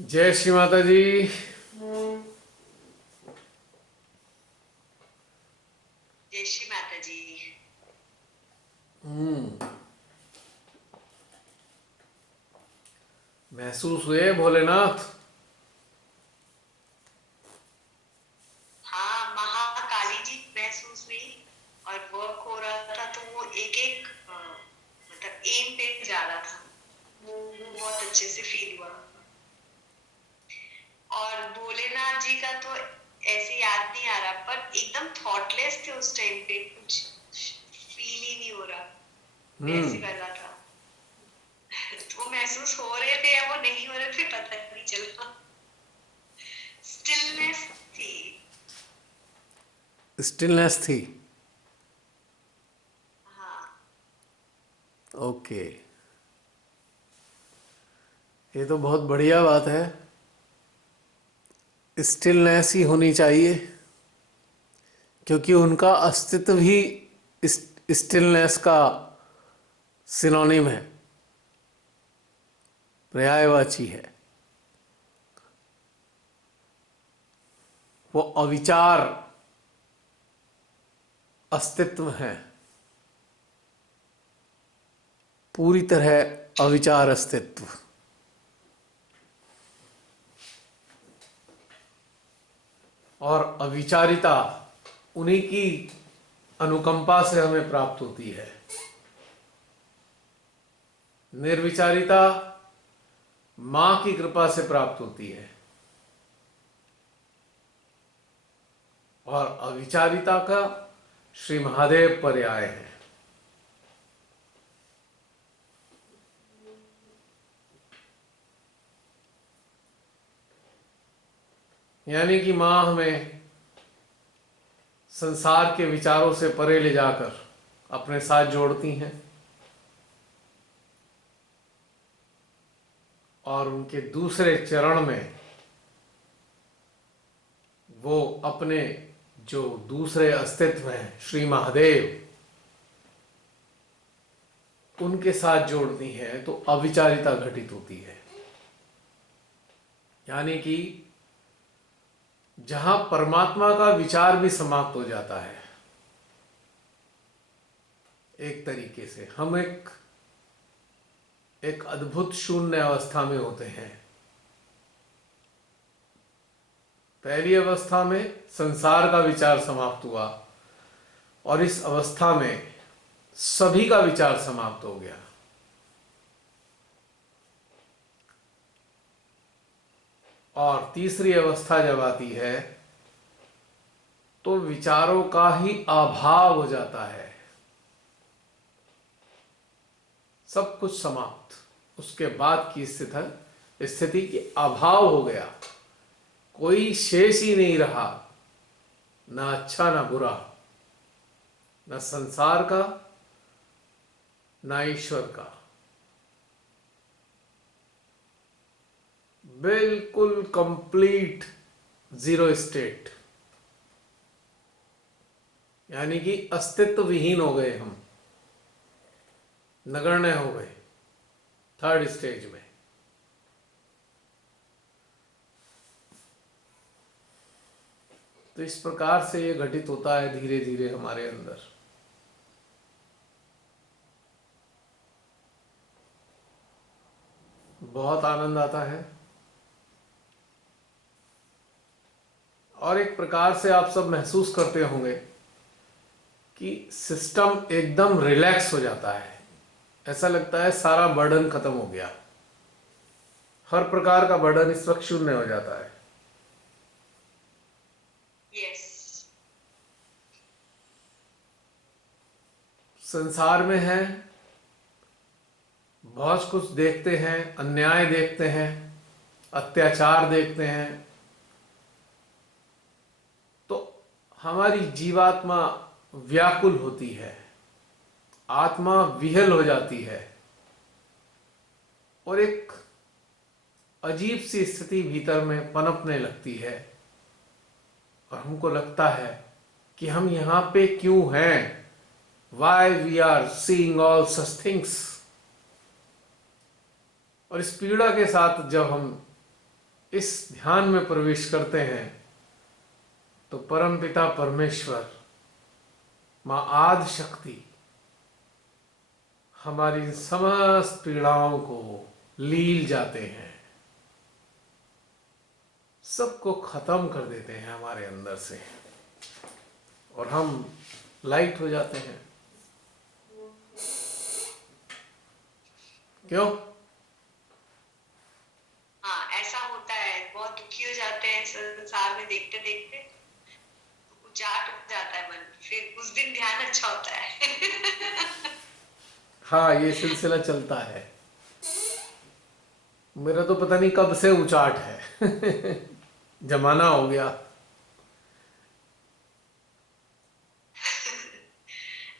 जय श्री माता जी। जय श्री माता जी। महसूस हुए भोलेनाथ? हाँ, महाकाली जी महसूस हुई। और वर्क हो रहा था तो वो एक एक मतलब एम पे जा रहा था। वो बहुत अच्छे से फील हुआ। और भोलेनाथ जी का तो ऐसे याद नहीं आ रहा, पर एकदम थॉटलेस थे उस टाइम पे, कुछ फील ही नहीं हो रहा, ऐसे कर रहा था। तो वो महसूस हो रहे थे या वो नहीं हो रहे थे पता नहीं चला। स्टिलनेस थी। स्टिलनेस थी। हाँ। ओके, ये तो बहुत बढ़िया बात है। स्टिलनेस ही होनी चाहिए, क्योंकि उनका अस्तित्व ही स्टिलनेस का सिनोनिम है, पर्यायवाची है। वो अविचार अस्तित्व है, पूरी तरह अविचार अस्तित्व। और अविचारिता उन्हीं की अनुकंपा से हमें प्राप्त होती है। निर्विचारिता मां की कृपा से प्राप्त होती है, और अविचारिता का श्री महादेव पर्याय है। यानी कि मां हमें संसार के विचारों से परे ले जाकर अपने साथ जोड़ती हैं, और उनके दूसरे चरण में वो अपने जो दूसरे अस्तित्व हैं श्री महादेव, उनके साथ जोड़ती हैं, तो अविचारिता घटित होती है। यानी कि जहां परमात्मा का विचार भी समाप्त हो जाता है, एक तरीके से हम एक अद्भुत शून्य अवस्था में होते हैं। पहली अवस्था में संसार का विचार समाप्त हुआ, और इस अवस्था में सभी का विचार समाप्त हो गया। और तीसरी अवस्था जब आती है तो विचारों का ही अभाव हो जाता है, सब कुछ समाप्त। उसके बाद की स्थिति की अभाव हो गया, कोई शेष ही नहीं रहा, ना अच्छा ना बुरा, ना संसार का ना ईश्वर का। बिल्कुल कंप्लीट जीरो स्टेट, यानी कि अस्तित्व विहीन हो गए हम, नगण्य हो गए थर्ड स्टेज में। तो इस प्रकार से ये घटित होता है धीरे धीरे हमारे अंदर। बहुत आनंद आता है, और एक प्रकार से आप सब महसूस करते होंगे कि सिस्टम एकदम रिलैक्स हो जाता है। ऐसा लगता है सारा बर्डन खत्म हो गया, हर प्रकार का बर्डन इस वक्त शून्य हो जाता है। यस। संसार में है, बहुत कुछ देखते हैं, अन्याय देखते हैं, अत्याचार देखते हैं, तो हमारी जीवात्मा व्याकुल होती है, आत्मा विहल हो जाती है, और एक अजीब सी स्थिति भीतर में पनपने लगती है। और हमको लगता है कि हम यहां पे क्यों हैं, why we are seeing all such things. और इस पीड़ा के साथ जब हम इस ध्यान में प्रवेश करते हैं तो परमपिता परमेश्वर, मां आदि शक्ति हमारी समस्त पीड़ाओं को लील जाते हैं, सबको खत्म कर देते हैं हमारे अंदर से, और हम लाइट हो जाते हैं। क्यों? हाँ, ऐसा होता है, बहुत दुखी हो जाते हैं संसार में देखते देखते, उचाट हो जाता है मन, फिर उस दिन ध्यान अच्छा होता है। हाँ, ये सिलसिला चलता है। मेरा तो पता नहीं कब से उचाट है। जमाना हो गया।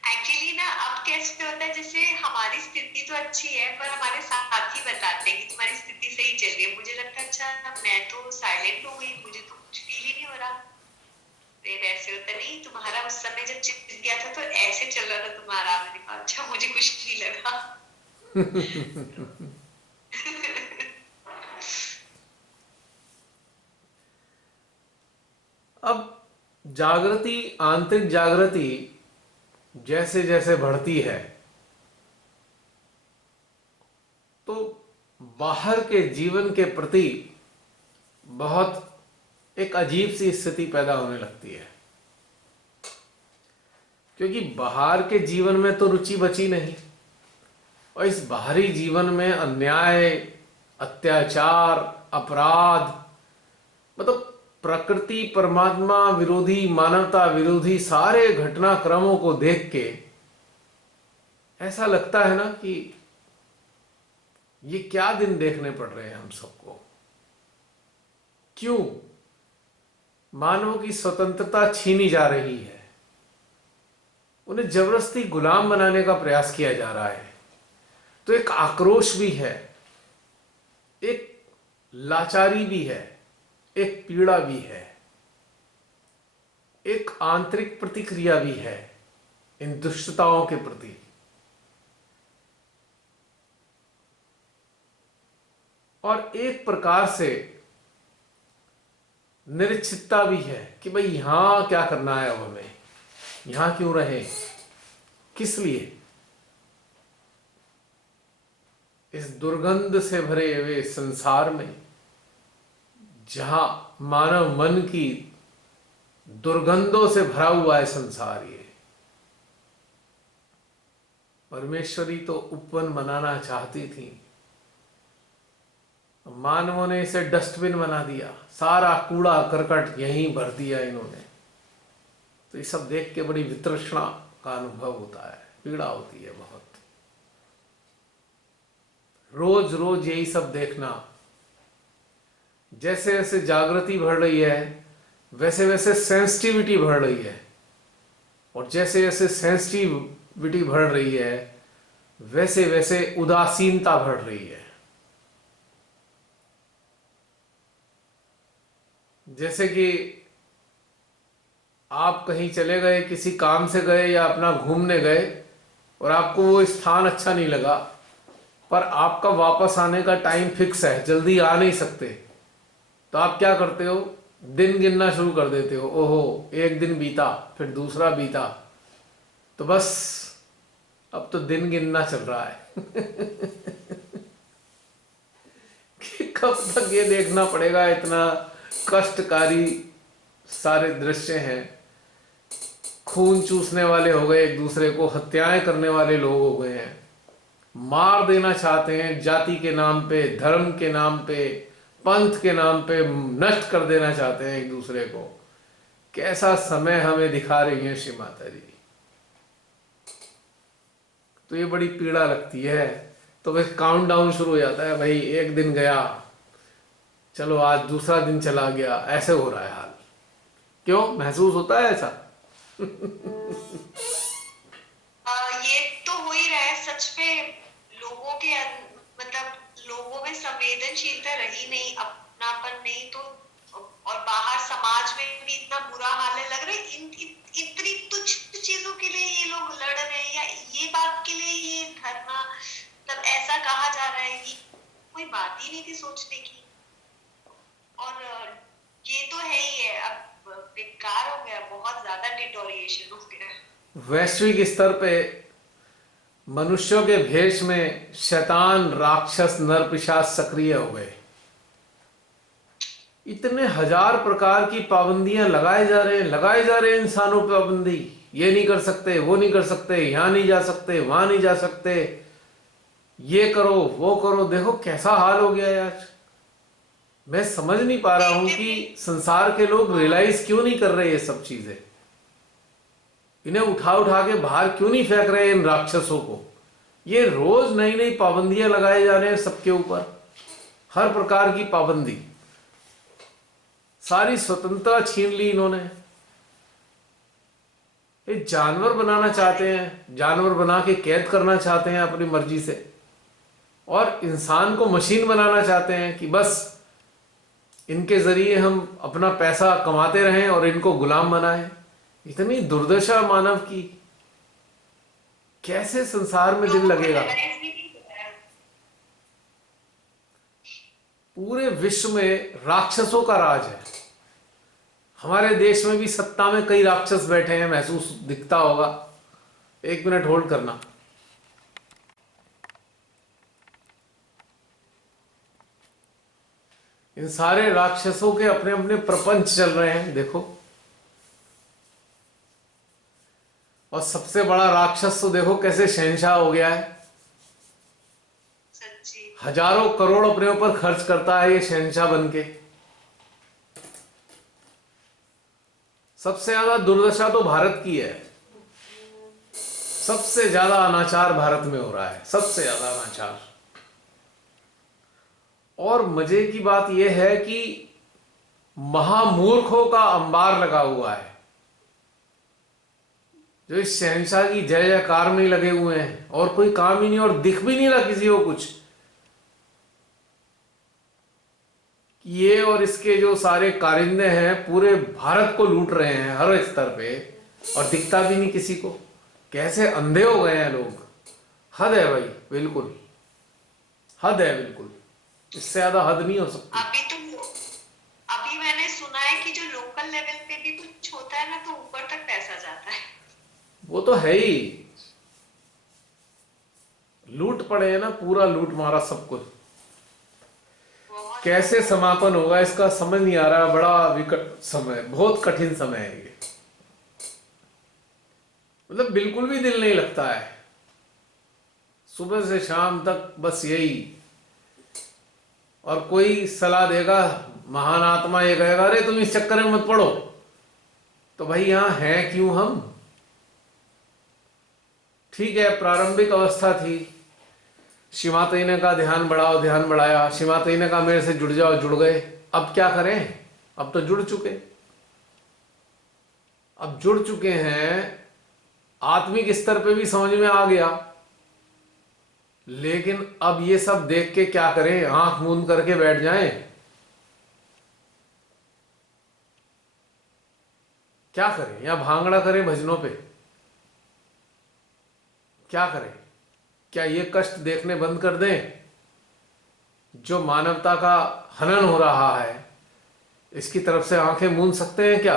एक्चुअली ना अब कैसे होता है, जैसे हमारी स्थिति तो अच्छी है पर हमारे साथी बताते हैं कि तुम्हारी स्थिति सही चल रही है, मुझे लगता है अच्छा मैं तो साइलेंट हो गई, मुझे तो कुछ फील ही नहीं हो रहा। फिर ऐसे होता नहीं, तुम्हारा उस समय जब चिप गया था तो ऐसे चल रहा था तुम्हारा, मैंने कहा अच्छा मुझे कुछ नहीं लगा। अब जागृति, आंतरिक जागृति जैसे जैसे बढ़ती है तो बाहर के जीवन के प्रति बहुत एक अजीब सी स्थिति पैदा होने लगती है, क्योंकि बाहर के जीवन में तो रुचि बची नहीं, और इस बाहरी जीवन में अन्याय, अत्याचार, अपराध, मतलब प्रकृति परमात्मा विरोधी, मानवता विरोधी सारे घटनाक्रमों को देख के ऐसा लगता है ना कि ये क्या दिन देखने पड़ रहे हैं हम सबको। क्यों? मानव की स्वतंत्रता छीनी जा रही है, उन्हें जबरदस्ती गुलाम बनाने का प्रयास किया जा रहा है। तो एक आक्रोश भी है, एक लाचारी भी है, एक पीड़ा भी है, एक आंतरिक प्रतिक्रिया भी है इन दुष्टताओं के प्रति। और एक प्रकार से निश्चितता भी है कि भाई यहां क्या करना है, अब हमें यहां क्यों रहे, किस लिए। इस दुर्गंध से भरे हुए संसार में, जहां मानव मन की दुर्गंधों से भरा हुआ है संसार, ये परमेश्वरी तो उपवन बनाना चाहती थी, मानवों ने इसे डस्टबिन बना दिया, सारा कूड़ा करकट यहीं भर दिया इन्होंने। तो ये सब देख के बड़ी वितृष्णा का अनुभव होता है, पीड़ा होती है बहुत। रोज रोज यही सब देखना, जैसे जैसे जागृति बढ़ रही है वैसे वैसे सेंसिटिविटी बढ़ रही है, और जैसे जैसे सेंसिटिविटी बढ़ रही है वैसे वैसे उदासीनता बढ़ रही है। जैसे कि आप कहीं चले गए, किसी काम से गए या अपना घूमने गए, और आपको वो स्थान अच्छा नहीं लगा, पर आपका वापस आने का टाइम फिक्स है, जल्दी आ नहीं सकते, तो आप क्या करते हो? दिन गिनना शुरू कर देते हो। ओहो, एक दिन बीता, फिर दूसरा बीता, तो बस अब तो दिन गिनना चल रहा है। कि कब तक ये देखना पड़ेगा, इतना कष्टकारी सारे दृश्य हैं। खून चूसने वाले हो गए, एक दूसरे को हत्याएं करने वाले लोग हो गए हैं, मार देना चाहते हैं जाति के नाम पे, धर्म के नाम पे, पंथ के नाम पे नष्ट कर देना चाहते हैं एक दूसरे को। कैसा समय हमें दिखा रही है श्री माता जी। तो ये बड़ी पीड़ा लगती है। तो बस काउंट डाउन शुरू हो जाता है, भाई एक दिन गया, चलो आज दूसरा दिन चला गया, ऐसे हो रहा है हाल। क्यों महसूस होता है ऐसा? ये तो हो ही रहा है सच में। लोगों के मतलब लोगों में संवेदनशीलता रही नहीं, अपनापन नहीं, तो और बाहर समाज में भी इतना बुरा हाल है। लग रहा है इतनी तुच्छ चीजों के लिए ये लोग लड़ रहे हैं, या ये बात के लिए ये धरना, तब ऐसा कहा जा रहा है कि कोई बात ही नहीं थी सोचने की। और ये तो है ही है, अब बेकार हो गया, बहुत ज्यादा डिटोरिएशन हो गया। वैश्विक स्तर पे मनुष्यों के भेष में शैतान, राक्षस, नर पिशाच सक्रिय हो गए। इतने हजार प्रकार की पाबंदियां लगाए जा रहे हैं इंसानों पे पाबंदी। ये नहीं कर सकते, वो नहीं कर सकते, यहां नहीं जा सकते, वहां नहीं जा सकते, ये करो वो करो। देखो कैसा हाल हो गया यार। मैं समझ नहीं पा रहा हूं देखते कि भी। संसार के लोग हाँ। रियलाइज क्यों नहीं कर रहे ये सब चीजें। इन्हें उठा उठा के बाहर क्यों नहीं फेंक रहे इन राक्षसों को। ये रोज नई नई पाबंदियां लगाए जा रहे हैं सबके ऊपर, हर प्रकार की पाबंदी। सारी स्वतंत्रता छीन ली इन्होंने। ये जानवर बनाना चाहते हैं, जानवर बना के कैद करना चाहते हैं अपनी मर्जी से, और इंसान को मशीन बनाना चाहते हैं कि बस इनके जरिए हम अपना पैसा कमाते रहें और इनको गुलाम बनाएं। इतनी दुर्दशा मानव की, कैसे संसार में दिल लोगों को लगेगा। रियलाइज भी नहीं हो रहा है। पूरे विश्व में राक्षसों का राज है। हमारे देश में भी सत्ता में कई राक्षस बैठे हैं, महसूस दिखता होगा। एक मिनट होल्ड करना। इन सारे राक्षसों के अपने अपने प्रपंच चल रहे हैं, देखो। और सबसे बड़ा राक्षस तो देखो कैसे शहंशाह हो गया है। सच्ची। हजारों करोड़ अपने ऊपर खर्च करता है ये शहंशाह बनके। सबसे ज्यादा दुर्दशा तो भारत की है। सबसे ज्यादा अनाचार भारत में हो रहा है, सबसे ज्यादा अनाचार। और मजे की बात यह है कि महामूर्खों का अंबार लगा हुआ है, जो इस शहंशाह की जय जयकार में लगे हुए हैं, और कोई काम ही नहीं, और दिख भी नहीं रहा किसी को कुछ। ये और इसके जो सारे कारिंदे हैं पूरे भारत को लूट रहे हैं हर स्तर पे, और दिखता भी नहीं किसी को। कैसे अंधे हो गए हैं लोग। हद है भाई, बिल्कुल हद है, बिल्कुल। इससे ज्यादा हद नहीं हो सकती। अभी मैंने सुना है कि जो लोकल लेवल पे भी कुछ होता है ना, तो ऊपर तक पैसा जाता है। वो तो है ही, लूट पड़े हैं ना, पूरा लूट मारा सब कुछ। बहुत कैसे ज्यादा। समापन होगा इसका समझ नहीं आ रहा। बड़ा विकट समय, बहुत कठिन समय है ये। मतलब बिल्कुल भी दिल नहीं लगता है, सुबह से शाम तक बस यही। और कोई सलाह देगा, महान आत्मा ये कहेगा अरे तुम इस चक्कर में मत पड़ो। तो भाई यहां हैं क्यों हम। ठीक है, प्रारंभिक अवस्था थी, शिमातई ने कहा ध्यान बढ़ाओ, ध्यान बढ़ाया। शिमातई ने कहा मेरे से जुड़ जाओ, जुड़ गए। अब क्या करें, अब तो जुड़ चुके। अब जुड़ चुके हैं, आत्मिक स्तर पे भी समझ में आ गया। लेकिन अब ये सब देख के क्या करें, आंख मूंद करके बैठ जाएं। क्या करें, या भांगड़ा करें भजनों पे, क्या करें। क्या ये कष्ट देखने बंद कर दें जो मानवता का हनन हो रहा है, इसकी तरफ से आंखें मूंद सकते हैं क्या।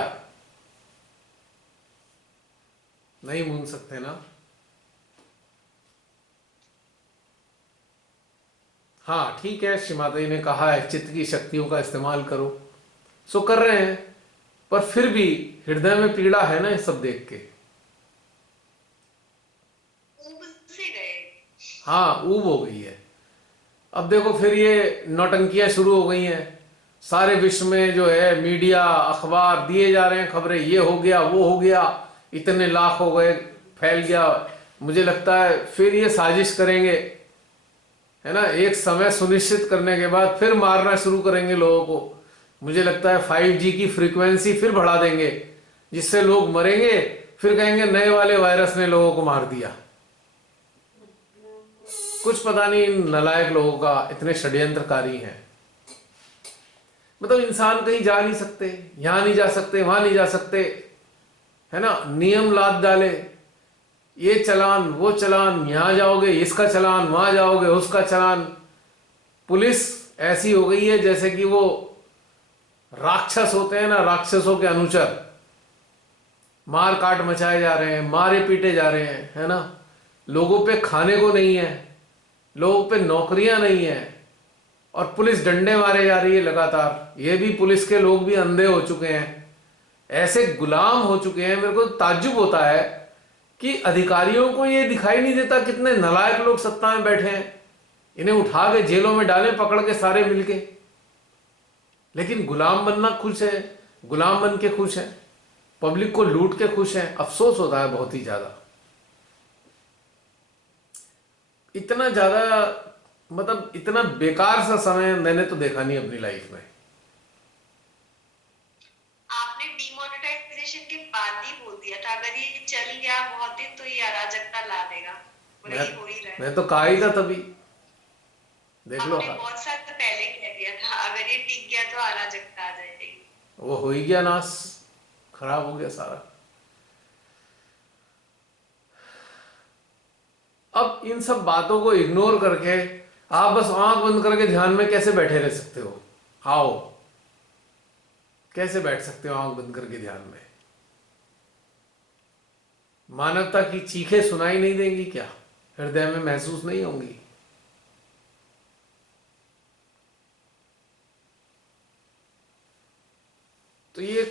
नहीं मूंद सकते ना। हाँ ठीक है, शिमाताई ने कहा है चित्त की शक्तियों का इस्तेमाल करो, सो कर रहे हैं। पर फिर भी हृदय में पीड़ा है ना ये सब देख के। ऊब से गए। हाँ, ऊब हो गई है। अब देखो फिर ये नौटंकियां शुरू हो गई हैं। सारे विश्व में जो है मीडिया, अखबार दिए जा रहे हैं खबरें, ये हो गया वो हो गया, इतने लाख हो गए, फैल गया। मुझे लगता है फिर ये साजिश करेंगे, है ना, एक समय सुनिश्चित करने के बाद फिर मारना शुरू करेंगे लोगों को। मुझे लगता है 5G की फ्रीक्वेंसी फिर बढ़ा देंगे, जिससे लोग मरेंगे, फिर कहेंगे नए वाले वायरस ने लोगों को मार दिया। कुछ पता नहीं इन नालायक लोगों का, इतने षड्यंत्रकारी हैं। मतलब इंसान कहीं जा नहीं सकते, यहां नहीं जा सकते, वहां नहीं जा सकते, है ना, नियम लाद डाले। ये चलान वो चलान, यहां जाओगे इसका चलान, वहां जाओगे उसका चलान। पुलिस ऐसी हो गई है जैसे कि वो राक्षस होते हैं ना, राक्षसों के अनुचर, मार काट मचाए जा रहे हैं, मारे पीटे जा रहे हैं, है ना। लोगों पे खाने को नहीं है, लोगों पे नौकरियां नहीं है, और पुलिस डंडे मारे जा रही है लगातार। ये भी पुलिस के लोग भी अंधे हो चुके हैं, ऐसे गुलाम हो चुके हैं। मेरे को ताज्जुब होता है कि अधिकारियों को ये दिखाई नहीं देता कितने नालायक लोग सत्ता में बैठे हैं, इन्हें उठा के जेलों में डालें पकड़ के सारे मिलके, लेकिन गुलाम बनना खुश है, गुलाम बन के खुश है, पब्लिक को लूट के खुश है। अफसोस होता है बहुत ही ज्यादा। इतना ज्यादा, मतलब इतना बेकार सा समय मैंने तो देखा नहीं अपनी लाइफ में। आपने डिमोनेटाइजेशन के बाद ही बोल दिया था, अगर ये चल गया बहुत दिन तो ये अराजकता ला देगा, और मैं यही हो ही रहा है। मैं तो कहा ही था तभी, देख लो। आपने बहुत साल पहले कह दिया था अगर ये टिक गया तो अराजकता आ जाएगी। वो हो ही गया, नाश खराब हो गया सारा। अब इन सब बातों को इग्नोर करके आप बस आंख बंद करके ध्यान में कैसे बैठे रह सकते हो? आओ, कैसे बैठ सकते हो आंख बंद करके ध्यान में? मानवता की चीखें सुनाई नहीं देंगी क्या? हृदय में महसूस नहीं होंगी? तो ये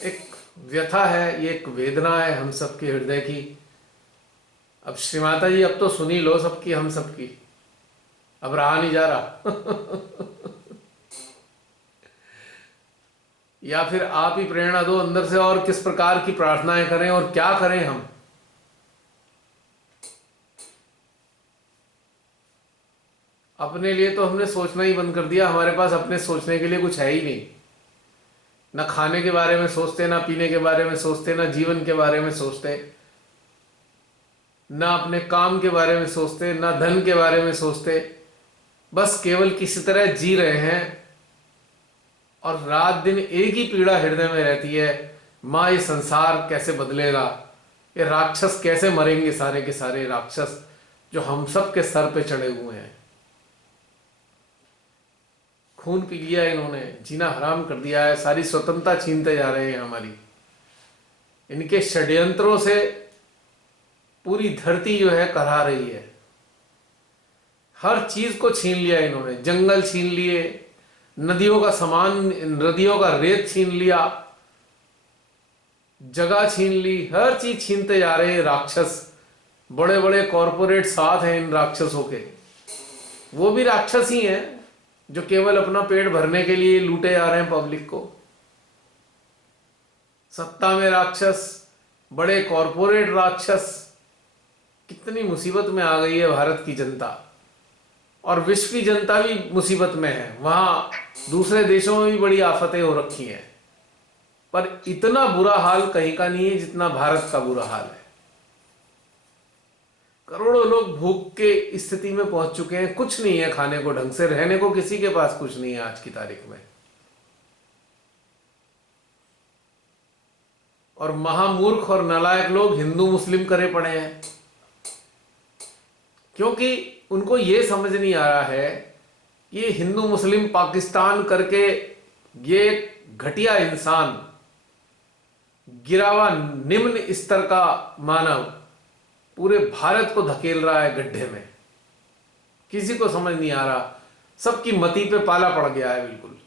एक व्यथा है, ये एक वेदना है हम सबके हृदय की। अब श्रीमाता जी, अब तो सुनी लो सबकी, हम सबकी, अब रहा नहीं जा रहा। या फिर आप ही प्रेरणा दो अंदर से, और किस प्रकार की प्रार्थनाएं करें और क्या करें हम। अपने लिए तो हमने सोचना ही बंद कर दिया, हमारे पास अपने सोचने के लिए कुछ है ही नहीं। ना खाने के बारे में सोचते, ना पीने के बारे में सोचते, ना जीवन के बारे में सोचते, ना अपने काम के बारे में सोचते, ना धन के बारे में सोचते। बस केवल किसी तरह जी रहे हैं, और रात दिन एक ही पीड़ा हृदय में रहती है, माँ ये संसार कैसे बदलेगा, ये राक्षस कैसे मरेंगे, सारे के सारे राक्षस जो हम सब के सर पे चढ़े हुए हैं। खून पी लिया इन्होंने, जीना हराम कर दिया है, सारी स्वतंत्रता छीनते जा रहे हैं हमारी। इनके षड्यंत्रों से पूरी धरती जो है करहा रही है। हर चीज को छीन लिया इन्होंने, जंगल छीन लिए, नदियों का सामान, नदियों का रेत छीन लिया, जगह छीन ली, हर चीज छीनते जा रहे हैं राक्षस। बड़े बड़े कॉरपोरेट साथ हैं इन राक्षसों के, वो भी राक्षस ही हैं जो केवल अपना पेट भरने के लिए लूटे जा रहे हैं पब्लिक को। सत्ता में राक्षस, बड़े कॉरपोरेट राक्षस। कितनी मुसीबत में आ गई है भारत की जनता, और विश्व की जनता भी मुसीबत में है। वहां दूसरे देशों में भी बड़ी आफतें हो रखी हैं, पर इतना बुरा हाल कहीं का नहीं है जितना भारत का बुरा हाल है। करोड़ों लोग भूख के स्थिति में पहुंच चुके हैं, कुछ नहीं है खाने को, ढंग से रहने को किसी के पास कुछ नहीं है आज की तारीख में। और महामूर्ख और नालायक लोग हिंदू मुस्लिम करे पड़े हैं, क्योंकि उनको ये समझ नहीं आ रहा है ये हिंदू मुस्लिम पाकिस्तान करके ये घटिया इंसान, गिरा हुआ निम्न स्तर का मानव पूरे भारत को धकेल रहा है गड्ढे में। किसी को समझ नहीं आ रहा, सबकी मति पे पाला पड़ गया है बिल्कुल।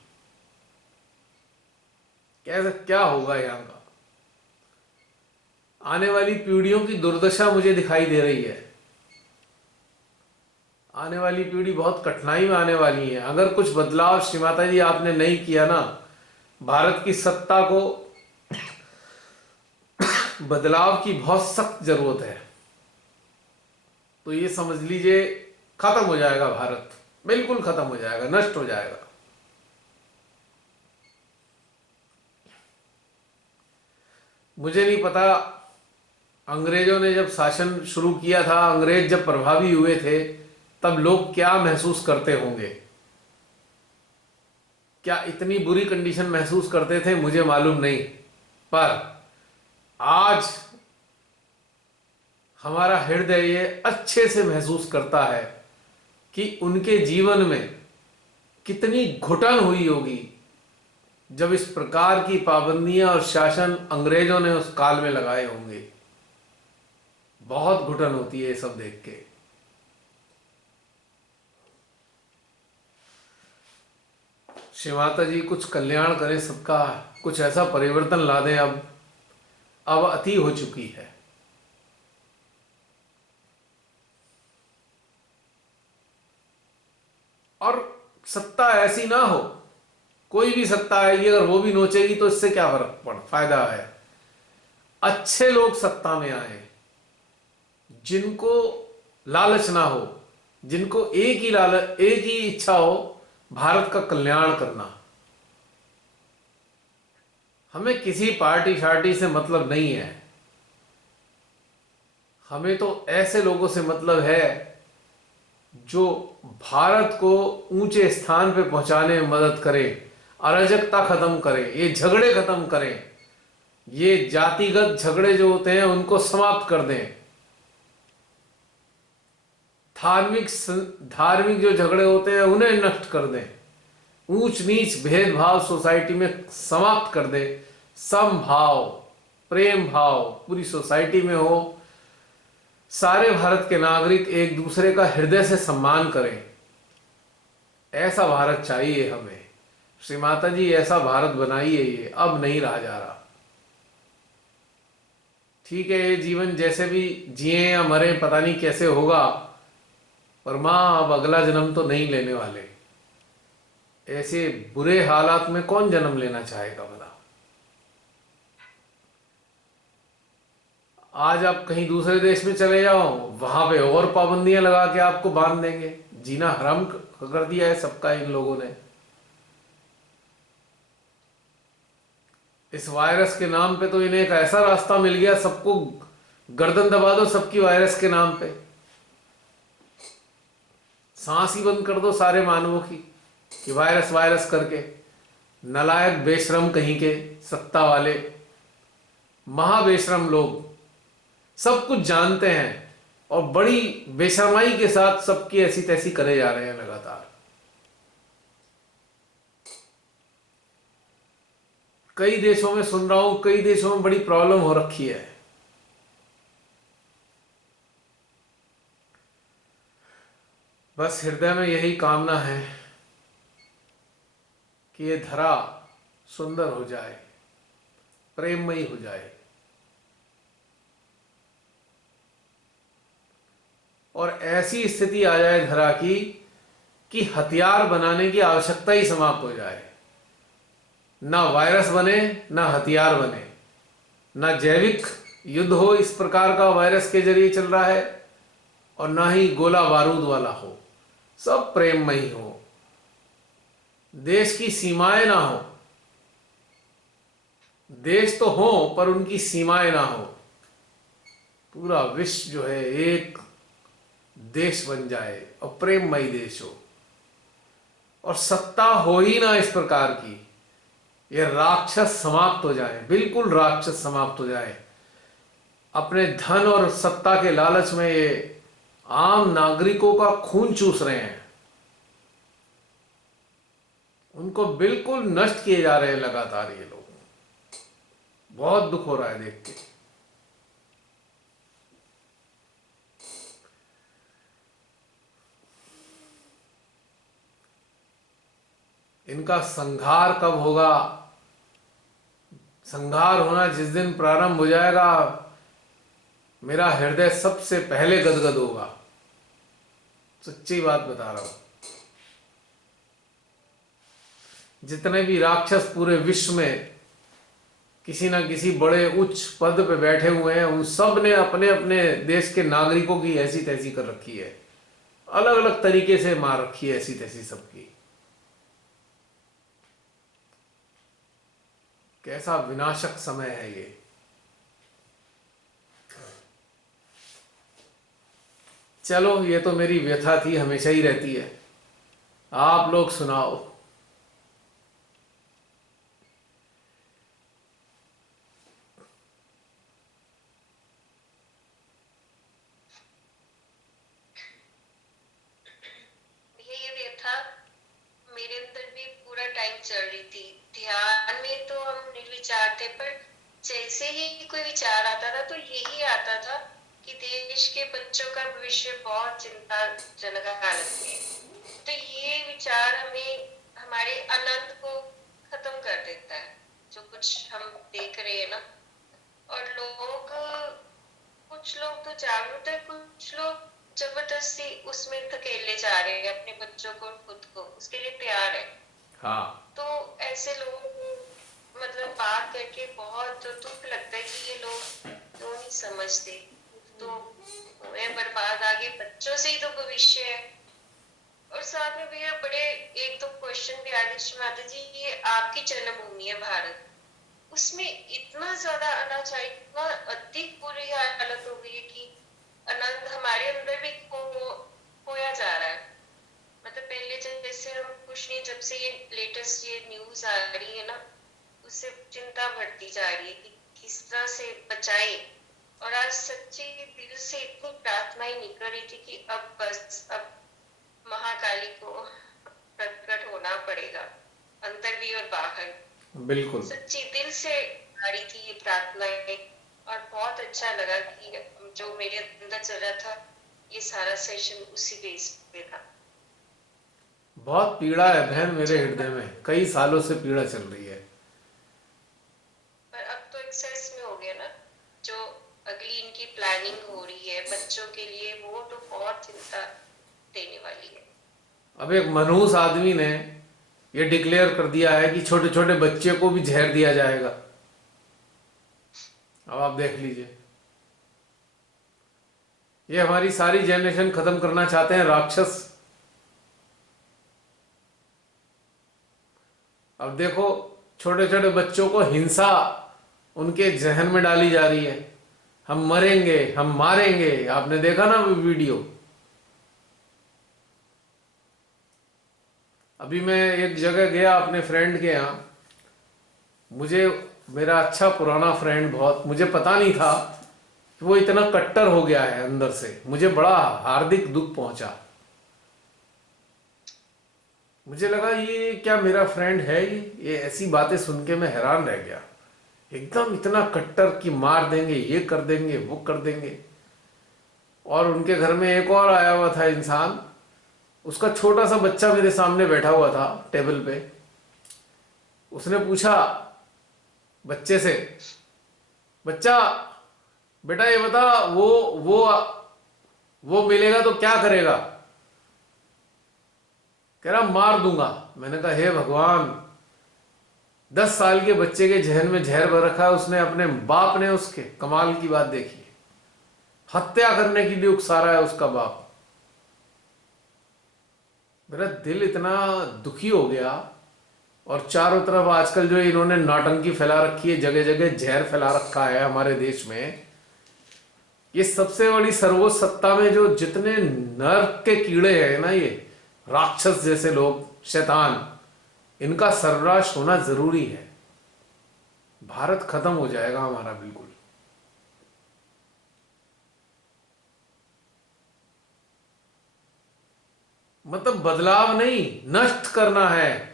कैसे क्या होगा यहां का? आने वाली पीढ़ियों की दुर्दशा मुझे दिखाई दे रही है। आने वाली पीढ़ी बहुत कठिनाई में आने वाली है अगर कुछ बदलाव श्रीमाता जी आपने नहीं किया ना। भारत की सत्ता को बदलाव की बहुत सख्त जरूरत है। तो ये समझ लीजिए खत्म हो जाएगा भारत, बिल्कुल खत्म हो जाएगा, नष्ट हो जाएगा। मुझे नहीं पता अंग्रेजों ने जब शासन शुरू किया था, अंग्रेज जब प्रभावी हुए थे, तब लोग क्या महसूस करते होंगे, क्या इतनी बुरी कंडीशन महसूस करते थे, मुझे मालूम नहीं। पर आज हमारा हृदय ये अच्छे से महसूस करता है कि उनके जीवन में कितनी घुटन हुई होगी, जब इस प्रकार की पाबंदियां और शासन अंग्रेजों ने उस काल में लगाए होंगे। बहुत घुटन होती है ये सब देख के। श्री माता जी कुछ कल्याण करें सबका, कुछ ऐसा परिवर्तन ला दें। अब अति हो चुकी है। और सत्ता ऐसी ना हो, कोई भी सत्ता आएगी अगर वो भी नोचेगी तो इससे क्या फायदा है। अच्छे लोग सत्ता में आए, जिनको लालच ना हो, जिनको एक ही इच्छा हो, भारत का कल्याण करना। हमें किसी पार्टी शार्टी से मतलब नहीं है। हमें तो ऐसे लोगों से मतलब है जो भारत को ऊंचे स्थान पे पहुंचाने में मदद करे, अराजकता खत्म करे, ये झगड़े खत्म करें, ये जातिगत झगड़े जो होते हैं उनको समाप्त कर दें, धार्मिक धार्मिक जो झगड़े होते हैं उन्हें नष्ट कर दें, ऊंच नीच भेदभाव सोसाइटी में समाप्त कर दें, समभाव प्रेम भाव पूरी सोसाइटी में हो, सारे भारत के नागरिक एक दूसरे का हृदय से सम्मान करें। ऐसा भारत चाहिए हमें। श्री माता जी ऐसा भारत बनाइए, ये अब नहीं रहा जा रहा। ठीक है, ये जीवन जैसे भी जिए या मरे पता नहीं कैसे होगा, पर मां अब अगला जन्म तो नहीं लेने वाले। ऐसे बुरे हालात में कौन जन्म लेना चाहेगा भला। आज आप कहीं दूसरे देश में चले जाओ, वहां पे और पाबंदियां लगा के आपको बांध देंगे। जीना हराम कर दिया है सबका इन लोगों ने। इस वायरस के नाम पे तो इन्हें एक ऐसा रास्ता मिल गया, सबको गर्दन दबा दो सबकी वायरस के नाम पे, सांस ही बंद कर दो सारे मानवों की कि वायरस वायरस करके। नलायक बेशरम कहीं के सत्ता वाले, महाबेशरम लोग सब कुछ जानते हैं और बड़ी बेशर्माई के साथ सबकी ऐसी तैसी करे जा रहे हैं लगातार। कई देशों में सुन रहा हूं, कई देशों में बड़ी प्रॉब्लम हो रखी है। बस हृदय में यही कामना है कि ये धरा सुंदर हो जाए, प्रेममयी हो जाए, और ऐसी स्थिति आ जाए धरा की कि हथियार बनाने की आवश्यकता ही समाप्त हो जाए। ना वायरस बने, ना हथियार बने, ना जैविक युद्ध हो इस प्रकार का वायरस के जरिए चल रहा है, और ना ही गोला बारूद वाला हो। सब प्रेममयी हो, देश की सीमाएं ना हो। देश तो हो पर उनकी सीमाएं ना हो। पूरा विश्व जो है एक देश बन जाए और प्रेममयी देश हो, और सत्ता हो ही ना इस प्रकार की। ये राक्षस समाप्त हो जाए, बिल्कुल राक्षस समाप्त हो जाए। अपने धन और सत्ता के लालच में ये आम नागरिकों का खून चूस रहे हैं, उनको बिल्कुल नष्ट किए जा रहे हैं लगातार ये लोग। बहुत दुख हो रहा है देख के। इनका संहार कब होगा, संहार होना जिस दिन प्रारंभ हो जाएगा, मेरा हृदय सबसे पहले गदगद होगा। सच्ची बात बता रहा हूं। जितने भी राक्षस पूरे विश्व में किसी ना किसी बड़े उच्च पद पे बैठे हुए हैं, उन सब ने अपने अपने देश के नागरिकों की ऐसी तैसी कर रखी है, अलग अलग तरीके से मार रखी है ऐसी तैसी सबकी। कैसा विनाशक समय है ये। चलो, ये तो मेरी व्यथा थी, हमेशा ही रहती है। आप लोग सुनाओ। ये व्यथा मेरे अंदर भी पूरा टाइम चल रही थी। ध्यान में तो हम निर्विचार थे, पर जैसे ही कोई विचार आता था तो यही आता था कि देश के बच्चों का भविष्य बहुत चिंताजनक हालत में है। तो ये विचार हमें हमारे आनंद को खत्म कर देता है, जो कुछ हम देख रहे हैं ना। और कुछ लोग तो जागरूक है, कुछ लोग जबरदस्ती उसमें धकेले जा रहे हैं अपने बच्चों को, खुद को उसके लिए तैयार है। हाँ, तो ऐसे लोगों को मतलब बात करके बहुत दुख लगता है कि ये लोग क्यों नहीं समझते। तो मैं बर्बाद, आगे बच्चों से ही तो भविष्य है। और साथ में भैया बड़े एक दो क्वेश्चन भी आगे माता जी, ये आपकी जन्मभूमि है भारत, उसमें इतना ज्यादा अनाचार, इतना अधिक बुरी हालत हो गई है कि आनंद हमारे अंदर भी खोया जा रहा है। मतलब पहले जैसे हम कुछ नहीं, जब से ये लेटेस्ट ये न्यूज आ रही है ना, उससे चिंता बढ़ती जा रही है कि किस तरह से बचाए। और आज सच्ची दिल से इतनी प्रार्थनाएं निकल रही थी कि अब बस, अब महाकाली को प्रकट होना पड़ेगा, अंदर भी और बाहर। बिल्कुल। सच्ची दिल से आ रही थी ये प्रार्थनाएं। और बहुत अच्छा लगा कि जो मेरे अंदर चल रहा था, ये सारा सेशन उसी बेस पे था। बहुत पीड़ा है बहन, मेरे अच्छा हृदय में कई सालों से पीड़ा चल रही है। पर अब तो एक्सेस में हो गया ना, जो अगली इनकी प्लानिंग हो रही है बच्चों के लिए, वो तो बहुत चिंता देने वाली है। अब एक मनहूस आदमी ने ये डिक्लेयर कर दिया है कि छोटे छोटे बच्चे को भी जहर दिया जाएगा। अब आप देख लीजिए, ये हमारी सारी जनरेशन खत्म करना चाहते हैं राक्षस। अब देखो, छोटे छोटे बच्चों को हिंसा उनके जहन में डाली जा रही है, हम मरेंगे, हम मारेंगे। आपने देखा ना वो वीडियो। अभी मैं एक जगह गया अपने फ्रेंड के यहाँ, मुझे मेरा अच्छा पुराना फ्रेंड, बहुत मुझे पता नहीं था कि वो इतना कट्टर हो गया है अंदर से। मुझे बड़ा हार्दिक दुख पहुंचा। मुझे लगा ये क्या मेरा फ्रेंड है, ये ऐसी बातें सुन के मैं हैरान रह गया। एकदम इतना कट्टर कि मार देंगे, ये कर देंगे, वो कर देंगे। और उनके घर में एक और आया हुआ था इंसान, उसका छोटा सा बच्चा मेरे सामने बैठा हुआ था टेबल पे। उसने पूछा बच्चे से, बच्चा बेटा ये बता, वो मिलेगा तो क्या करेगा? कह रहा मार दूंगा। मैंने कहा हे भगवान, 10 साल के बच्चे के जहन में जहर भर रखा है उसने, अपने बाप ने उसके। कमाल की बात देखिए, हत्या करने के लिए उकसा रहा है उसका बाप। मेरा दिल इतना दुखी हो गया। और चारों तरफ आजकल जो इन्होंने नौटंकी फैला रखी है, जगह जगह जहर फैला रखा है हमारे देश में। ये सबसे बड़ी सर्वोच्च सत्ता में जो जितने नर्क के कीड़े हैं ना, ये राक्षस जैसे लोग, शैतान, इनका सर्वनाश होना जरूरी है। भारत खत्म हो जाएगा हमारा बिल्कुल। मतलब बदलाव नहीं, नष्ट करना है।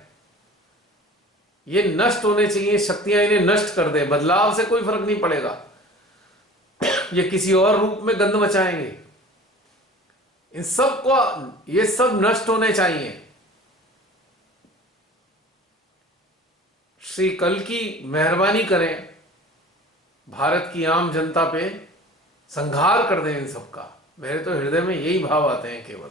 ये नष्ट होने चाहिए शक्तियां, इन्हें नष्ट कर दे। बदलाव से कोई फर्क नहीं पड़ेगा, ये किसी और रूप में गंद मचाएंगे। इन सब को, ये सब नष्ट होने चाहिए। श्री कल की मेहरबानी करें, भारत की आम जनता पे संहार कर दें इन सब का। मेरे तो हृदय में यही भाव आते हैं केवल।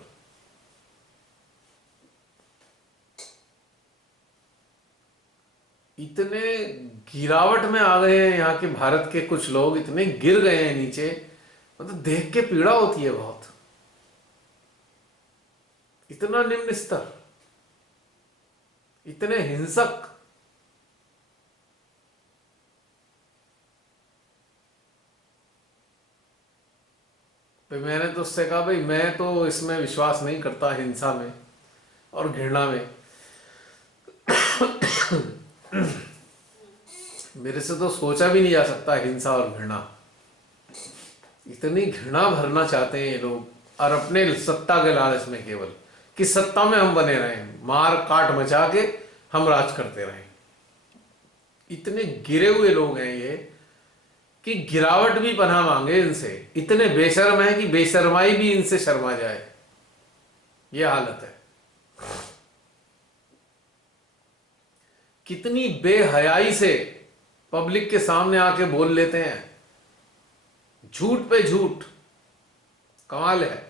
इतने गिरावट में आ गए हैं यहाँ के भारत के कुछ लोग, इतने गिर गए हैं नीचे, मतलब देख के पीड़ा होती है बहुत। इतना निम्न स्तर, इतने हिंसक। भाई मैंने तो उससे कहा, भाई मैं तो इसमें विश्वास नहीं करता, हिंसा में और घृणा में। मेरे से तो सोचा भी नहीं जा सकता हिंसा और घृणा। इतनी घृणा भरना चाहते हैं ये लोग, और अपने सत्ता के लालच में, केवल कि सत्ता में हम बने रहें, मार काट मचा के हम राज करते रहें। इतने गिरे हुए लोग हैं ये कि गिरावट भी पनाह मांगे इनसे। इतने बेशर्म है कि बेशर्माई भी इनसे शर्मा जाए, ये हालत है। कितनी बेहयाई से पब्लिक के सामने आके बोल लेते हैं, झूठ पे झूठ। कमाल है।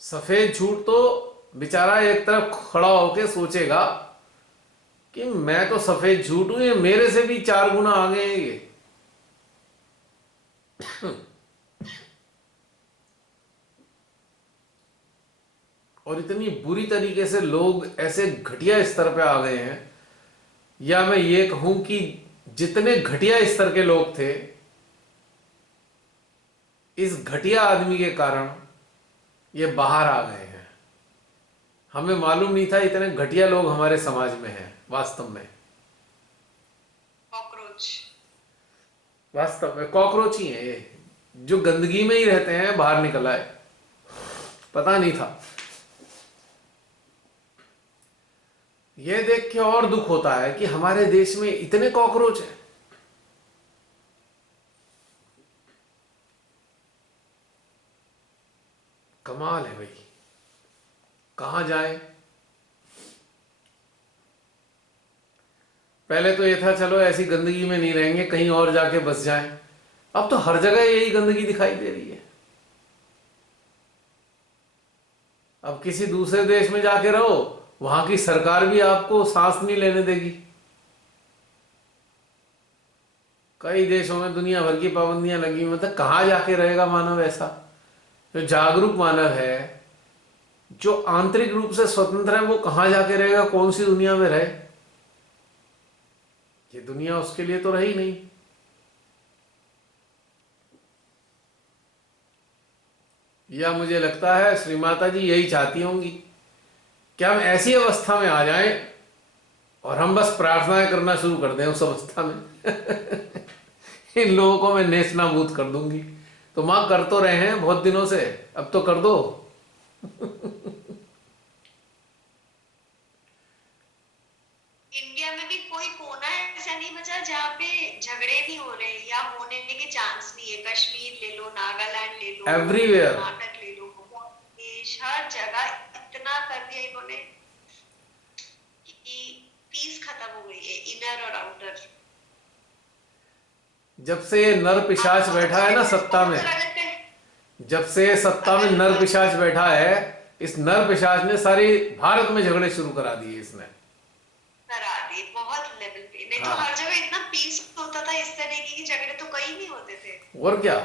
सफेद झूठ तो बेचारा एक तरफ खड़ा होके सोचेगा कि मैं तो सफेद झूठ हूं, ये मेरे से भी 4 गुना आगे हैं ये। और इतनी बुरी तरीके से लोग ऐसे घटिया स्तर पे आ गए हैं, या मैं ये कहूं कि जितने घटिया स्तर के लोग थे, इस घटिया आदमी के कारण ये बाहर आ गए हैं। हमें मालूम नहीं था इतने घटिया लोग हमारे समाज में हैं वास्तव में। कॉकरोच। वास्तव में कॉकरोच ही हैं ये, जो गंदगी में ही रहते हैं, बाहर निकल आए, पता नहीं था। यह देख के और दुख होता है कि हमारे देश में इतने कॉकरोच हैं। कमाल है भाई, कहां जाए। पहले तो ये था चलो ऐसी गंदगी में नहीं रहेंगे, कहीं और जाके बस जाएं। अब तो हर जगह यही गंदगी दिखाई दे रही है। अब किसी दूसरे देश में जाके रहो, वहां की सरकार भी आपको सांस नहीं लेने देगी। कई देशों में दुनिया भर की पाबंदियां लगी, मतलब कहां जाके रहेगा मानव ऐसा। जो जागरूक मानव है, जो आंतरिक रूप से स्वतंत्र है, वो कहां जाके रहेगा, कौन सी दुनिया में रहे। ये दुनिया उसके लिए तो रही नहीं। या मुझे लगता है श्री माता जी यही चाहती होंगी कि हम ऐसी अवस्था में आ जाएं और हम बस प्रार्थनाएं करना शुरू कर दें उस अवस्था में। इन लोगों को मैं नेस्त नाबूद कर दूंगी। तो मां कर तो रहे हैं बहुत दिनों से, अब तो कर दो। इंडिया में भी कोई कोना ऐसा नहीं बचा जहाँ पे झगड़े नहीं हो रहे या होने के चांस नहीं है। कश्मीर ले लो, नागालैंड ले लो, एवरीवेयर। कर्नाटक ले लो, देश हर जगह इतना कर दिया इन्होंने कि पीस खत्म हो गई है, इनर और आउटर। जब से ये नर पिशाच बैठा है ना सत्ता में, जब से सत्ता में नर पिशाच बैठा है, इस नर पिशाच ने सारी भारत में झगड़े शुरू करा दिए इसने। करा दिए बहुत लेवल पे। नहीं तो हाँ। हर जगह इतना पीस होता था, इस तरीके की झगड़े तो कहीं नहीं होते थे। और क्या।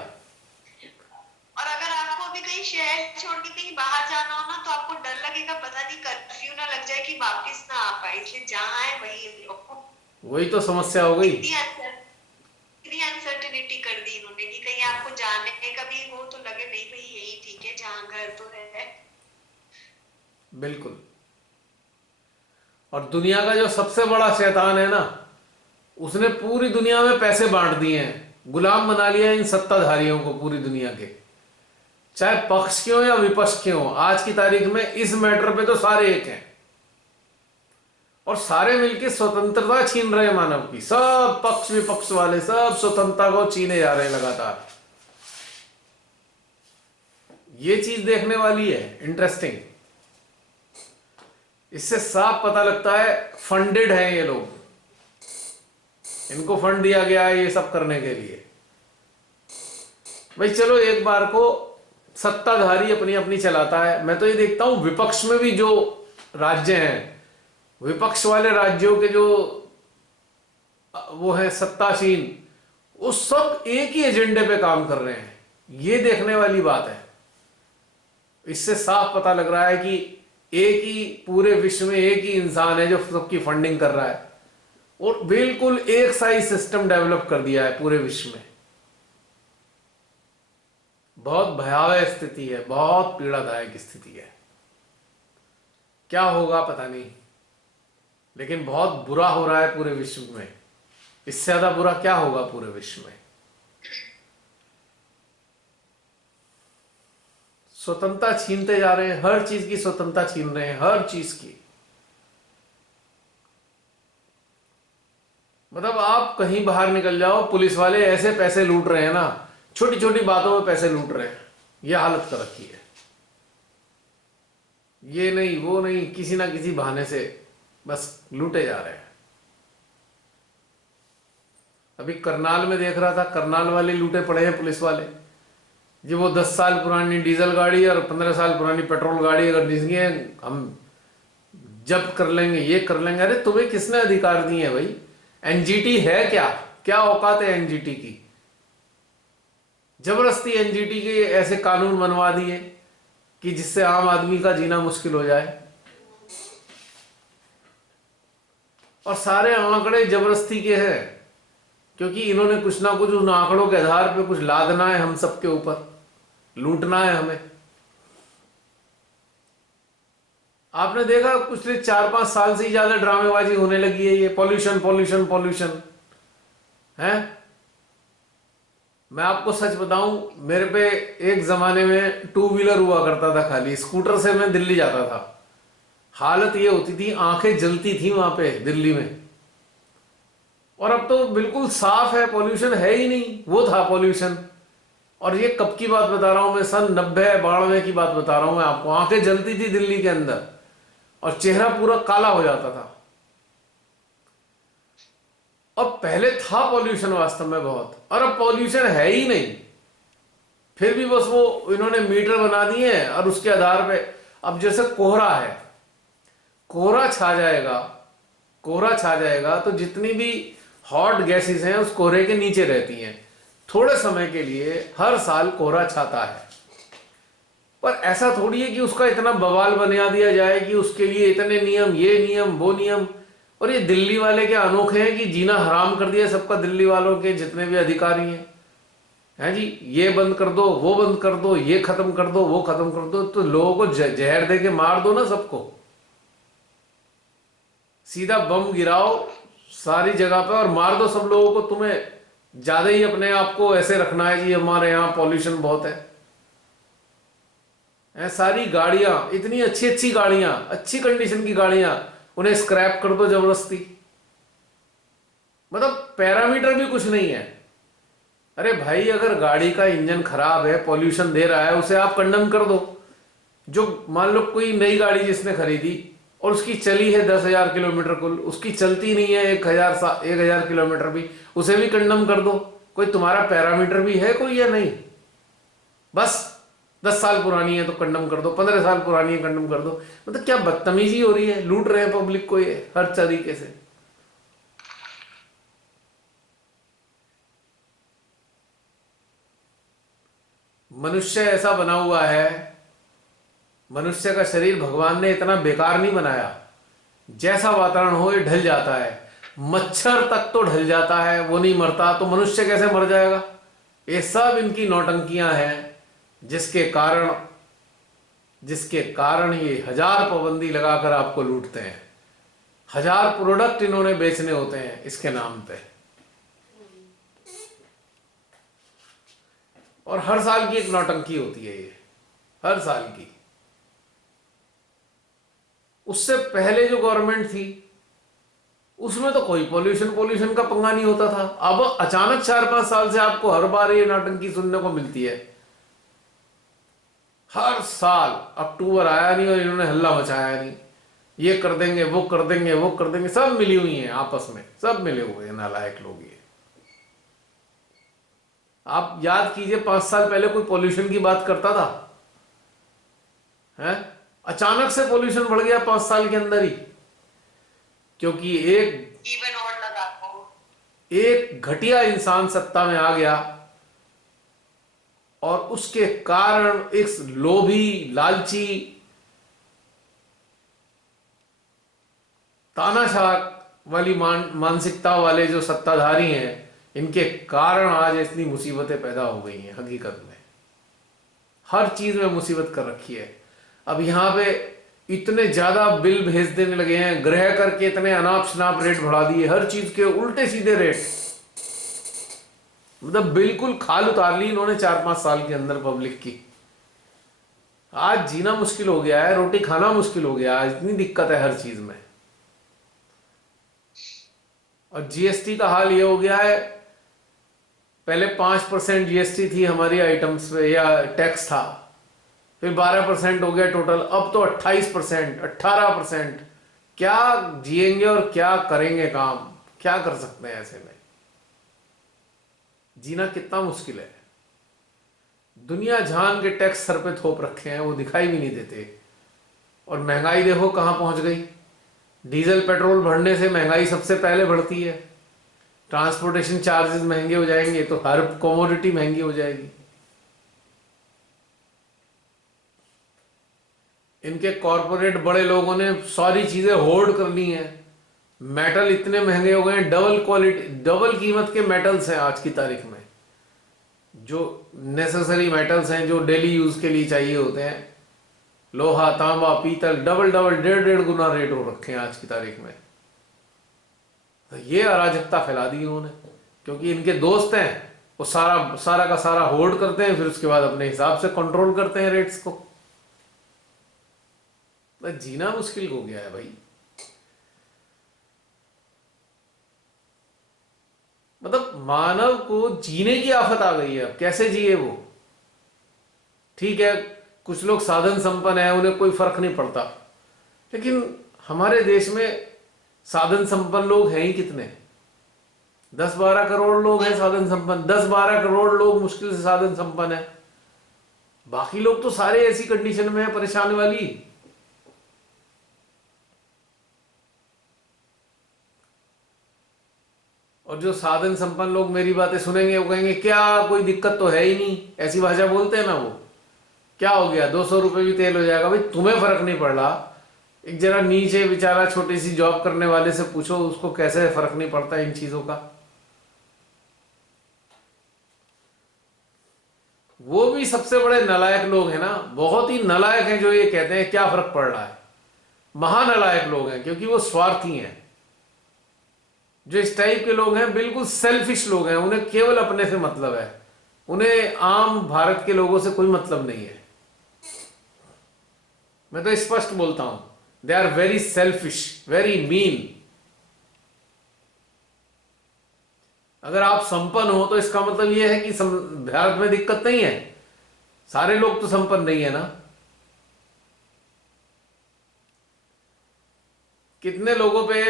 और अगर आपको अभी कहीं शहर छोड़ के कहीं बाहर जाना हो ना, तो आपको डर लगेगा पता नहीं कर्फ्यू ना लग जाए कि वापस ना आ पाए, इसलिए जहाँ है वही रहो। वही तो समस्या हो गई। इतनी अनसर्टेनिटी कर दी इन्होंने कि कहीं आपको जाने का भी हो तो लगे नहीं भाई यही ठीक है, जहाँ घर तो है। बिल्कुल। और दुनिया का जो सबसे बड़ा शैतान है ना, उसने पूरी दुनिया में पैसे बांट दिए हैं, गुलाम बना लिया इन सत्ताधारियों को पूरी दुनिया के, चाहे पक्ष के हो या विपक्ष के हो। आज की तारीख में इस मैटर पे तो सारे एक हैं, और सारे मिलकर स्वतंत्रता छीन रहे हैं मानव की। सब पक्ष विपक्ष वाले सब स्वतंत्रता को छीने जा रहे हैं लगातार। ये चीज देखने वाली है, इंटरेस्टिंग। इससे साफ पता लगता है फंडेड है ये लोग, इनको फंड दिया गया है ये सब करने के लिए। भाई चलो एक बार को सत्ताधारी अपनी अपनी चलाता है। मैं तो ये देखता हूं विपक्ष में भी जो राज्य हैं, विपक्ष वाले राज्यों के जो वो है सत्तासीन, वो सब एक ही एजेंडे पे काम कर रहे हैं। ये देखने वाली बात है। इससे साफ पता लग रहा है कि एक ही पूरे विश्व में एक ही इंसान है जो सबकी फंडिंग कर रहा है, और बिल्कुल एक सा ही सिस्टम डेवलप कर दिया है पूरे विश्व में। बहुत भयावह स्थिति है, बहुत पीड़ादायक स्थिति है। क्या होगा पता नहीं, लेकिन बहुत बुरा हो रहा है पूरे विश्व में। इससे ज्यादा बुरा क्या होगा पूरे विश्व में। स्वतंत्रता छीनते जा रहे हैं, हर चीज की स्वतंत्रता छीन रहे हैं, हर चीज की। मतलब आप कहीं बाहर निकल जाओ, पुलिस वाले ऐसे पैसे लूट रहे हैं ना, छोटी छोटी बातों में पैसे लूट रहे हैं। यह हालत कर रखी है। ये नहीं वो नहीं, किसी ना किसी बहाने से बस लूटे जा रहे हैं। अभी करनाल में देख रहा था, करनाल वाले लूटे पड़े हैं पुलिस वाले। जी वो 10 साल पुरानी डीजल गाड़ी और 15 साल पुरानी पेट्रोल गाड़ी अगर डिसगी है, हम जब्त कर लेंगे, ये कर लेंगे। अरे तुम्हें किसने अधिकार दिए है भाई? एनजीटी है क्या? क्या औकात है एनजीटी की? जबरदस्ती एनजीटी के ऐसे कानून बनवा दिए कि जिससे आम आदमी का जीना मुश्किल हो जाए। और सारे आंकड़े जबरदस्ती के हैं, क्योंकि इन्होंने कुछ ना कुछ उन आंकड़ों के आधार पे कुछ लादना है हम सबके ऊपर, लूटना है हमें। आपने देखा पिछले 4-5 साल से ही ज्यादा ड्रामेबाजी होने लगी है, ये पॉल्यूशन पॉल्यूशन पॉल्यूशन है। मैं आपको सच बताऊं, मेरे पे एक जमाने में 2 व्हीलर हुआ करता था, खाली स्कूटर से मैं दिल्ली जाता था। हालत ये होती थी, आंखें जलती थी वहां पे दिल्ली में। और अब तो बिल्कुल साफ है, पॉल्यूशन है ही नहीं, वो था पॉल्यूशन। और ये कब की बात बता रहा हूं मैं, सन 90-92 की बात बता रहा हूं मैं आपको। आंखें जलती थी दिल्ली के अंदर और चेहरा पूरा काला हो जाता था। और पहले था पॉल्यूशन वास्तव में बहुत, और अब पॉल्यूशन है ही नहीं। फिर भी बस वो इन्होंने मीटर बना दिए हैं और उसके आधार पे अब जैसे कोहरा है, कोहरा छा जाएगा, कोहरा छा जाएगा तो जितनी भी हॉट गैसेस हैं उस कोहरे के नीचे रहती हैं। थोड़े समय के लिए हर साल कोहरा छाता है, पर ऐसा थोड़ी है कि उसका इतना बवाल बना दिया जाए कि उसके लिए इतने नियम, ये नियम वो नियम। और ये दिल्ली वाले क्या अनोखे हैं कि जीना हराम कर दिया सबका, दिल्ली वालों के जितने भी अधिकारी हैं जी, ये बंद कर दो, वो बंद कर दो, ये खत्म कर दो, वो खत्म कर दो। तो लोगों को जहर दे के मार दो ना सबको, सीधा बम गिराओ सारी जगह पे और मार दो सब लोगों को। तुम्हें ज्यादा ही अपने आप को ऐसे रखना है जी हमारे यहाँ पॉल्यूशन बहुत है। सारी गाड़ियां, इतनी अच्छी अच्छी गाड़ियां, अच्छी कंडीशन की गाड़ियां, उन्हें स्क्रैप कर दो जबरदस्ती। मतलब पैरामीटर भी कुछ नहीं है। अरे भाई, अगर गाड़ी का इंजन खराब है, पॉल्यूशन दे रहा है, उसे आप कंडम कर दो। जो मान लो कोई नई गाड़ी जिसने खरीदी और उसकी चली है 10,000 किलोमीटर कुल, उसकी चलती नहीं है 1,000 किलोमीटर भी, उसे भी कंडम कर दो। कोई तुम्हारा पैरामीटर भी है कोई या नहीं? बस 10 साल पुरानी है तो कंडम कर दो, 15 साल पुरानी है कंडम कर दो। मतलब क्या बदतमीजी हो रही है, लूट रहे हैं पब्लिक को ये हर तरीके से। मनुष्य ऐसा बना हुआ है, मनुष्य का शरीर भगवान ने इतना बेकार नहीं बनाया। जैसा वातावरण हो ये ढल जाता है। मच्छर तक तो ढल जाता है, वो नहीं मरता, तो मनुष्य कैसे मर जाएगा? ये सब इनकी नौटंकियां हैं, जिसके कारण ये 1000 पाबंदी लगाकर आपको लूटते हैं। 1000 प्रोडक्ट इन्होंने बेचने होते हैं इसके नाम पे, और हर साल की एक नौटंकी होती है ये, हर साल की। उससे पहले जो गवर्नमेंट थी उसमें तो कोई पॉल्यूशन का पंगा नहीं होता था। अब अचानक 4-5 साल से आपको हर बार ये नौटंकी सुनने को मिलती है। हर साल अक्टूबर आया नहीं और इन्होंने हल्ला मचाया नहीं, ये कर देंगे, वो कर देंगे, वो कर देंगे। सब मिली हुई हैं आपस में, सब मिले हुए हैं नालायक लोग ये। आप याद कीजिए 5 साल पहले कोई पॉल्यूशन की बात करता था? है अचानक से पॉल्यूशन बढ़ गया 5 साल के अंदर ही, क्योंकि एक घटिया इंसान सत्ता में आ गया और उसके कारण एक लोभी, लालची, तानाशाह वाली मानसिकता वाले जो सत्ताधारी हैं, इनके कारण आज इतनी मुसीबतें पैदा हो गई हैं। हकीकत में हर चीज में मुसीबत कर रखी है। अब यहां पे इतने ज्यादा बिल भेज देने लगे हैं, ग्रह करके इतने अनाप शनाप रेट बढ़ा दिए, हर चीज के उल्टे सीधे रेट। मतलब बिल्कुल खाल उतार ली इन्होंने 4-5 साल के अंदर पब्लिक की। आज जीना मुश्किल हो गया है, रोटी खाना मुश्किल हो गया है, इतनी दिक्कत है हर चीज में। और जीएसटी का हाल ये हो गया है, पहले 5% जीएसटी थी हमारी आइटम्स पे या टैक्स था, फिर 12% हो गया टोटल, अब तो 28%, 18%। क्या जिएंगे और क्या करेंगे काम, क्या कर सकते हैं ऐसे में? जीना कितना मुश्किल है। दुनिया जहान के टैक्स सर पे थोप रखे हैं, वो दिखाई भी नहीं देते। और महंगाई देखो कहां पहुंच गई। डीजल पेट्रोल बढ़ने से महंगाई सबसे पहले बढ़ती है। ट्रांसपोर्टेशन चार्जेस महंगे हो जाएंगे तो हर कमोडिटी महंगी हो जाएगी। इनके कॉरपोरेट बड़े लोगों ने सारी चीजें होल्ड कर ली हैं। मेटल इतने महंगे हो गए हैं, डबल क्वालिटी, डबल कीमत के मेटल्स हैं आज की तारीख में। जो नेसेसरी मेटल्स हैं, जो डेली यूज के लिए चाहिए होते हैं, लोहा, तांबा, पीतल, डबल डबल, डेढ़ डेढ़ गुना रेट हो रखे हैं आज की तारीख में। तो ये अराजकता फैला दी उन्होंने, क्योंकि इनके दोस्त हैं, वो सारा सारा का सारा होल्ड करते हैं, फिर उसके बाद अपने हिसाब से कंट्रोल करते हैं रेट्स को। तो जीना मुश्किल हो गया है भाई। मतलब मानव को जीने की आफत आ गई है। अब कैसे जिए वो? ठीक है, कुछ लोग साधन संपन्न है, उन्हें कोई फर्क नहीं पड़ता, लेकिन हमारे देश में साधन संपन्न लोग हैं ही कितने? 10-12 करोड़ लोग हैं साधन संपन्न। 10-12 करोड़ लोग मुश्किल से साधन संपन्न है। बाकी लोग तो सारे ऐसी कंडीशन में है, परेशान वाली। और जो साधन संपन्न लोग मेरी बातें सुनेंगे वो कहेंगे क्या कोई दिक्कत तो है ही नहीं, ऐसी भाषा बोलते हैं ना वो। क्या हो गया, 200 रुपए भी तेल हो जाएगा। भाई तुम्हें फर्क नहीं पड़ रहा, एक जरा नीचे बेचारा छोटी सी जॉब करने वाले से पूछो, उसको कैसे फर्क नहीं पड़ता इन चीजों का। वो भी सबसे बड़े नालायक लोग हैं ना, बहुत ही नालायक हैं जो ये कहते हैं क्या फर्क पड़ रहा है। महानालायक लोग हैं, क्योंकि वो स्वार्थी हैं। जो इस टाइप के लोग हैं बिल्कुल सेल्फिश लोग हैं, उन्हें केवल अपने से मतलब है, उन्हें आम भारत के लोगों से कोई मतलब नहीं है। मैं तो स्पष्ट बोलता हूं, they are very selfish, very mean. अगर आप संपन्न हो तो इसका मतलब यह है कि भारत में दिक्कत नहीं है। सारे लोग तो संपन्न नहीं है ना। कितने लोगों पे,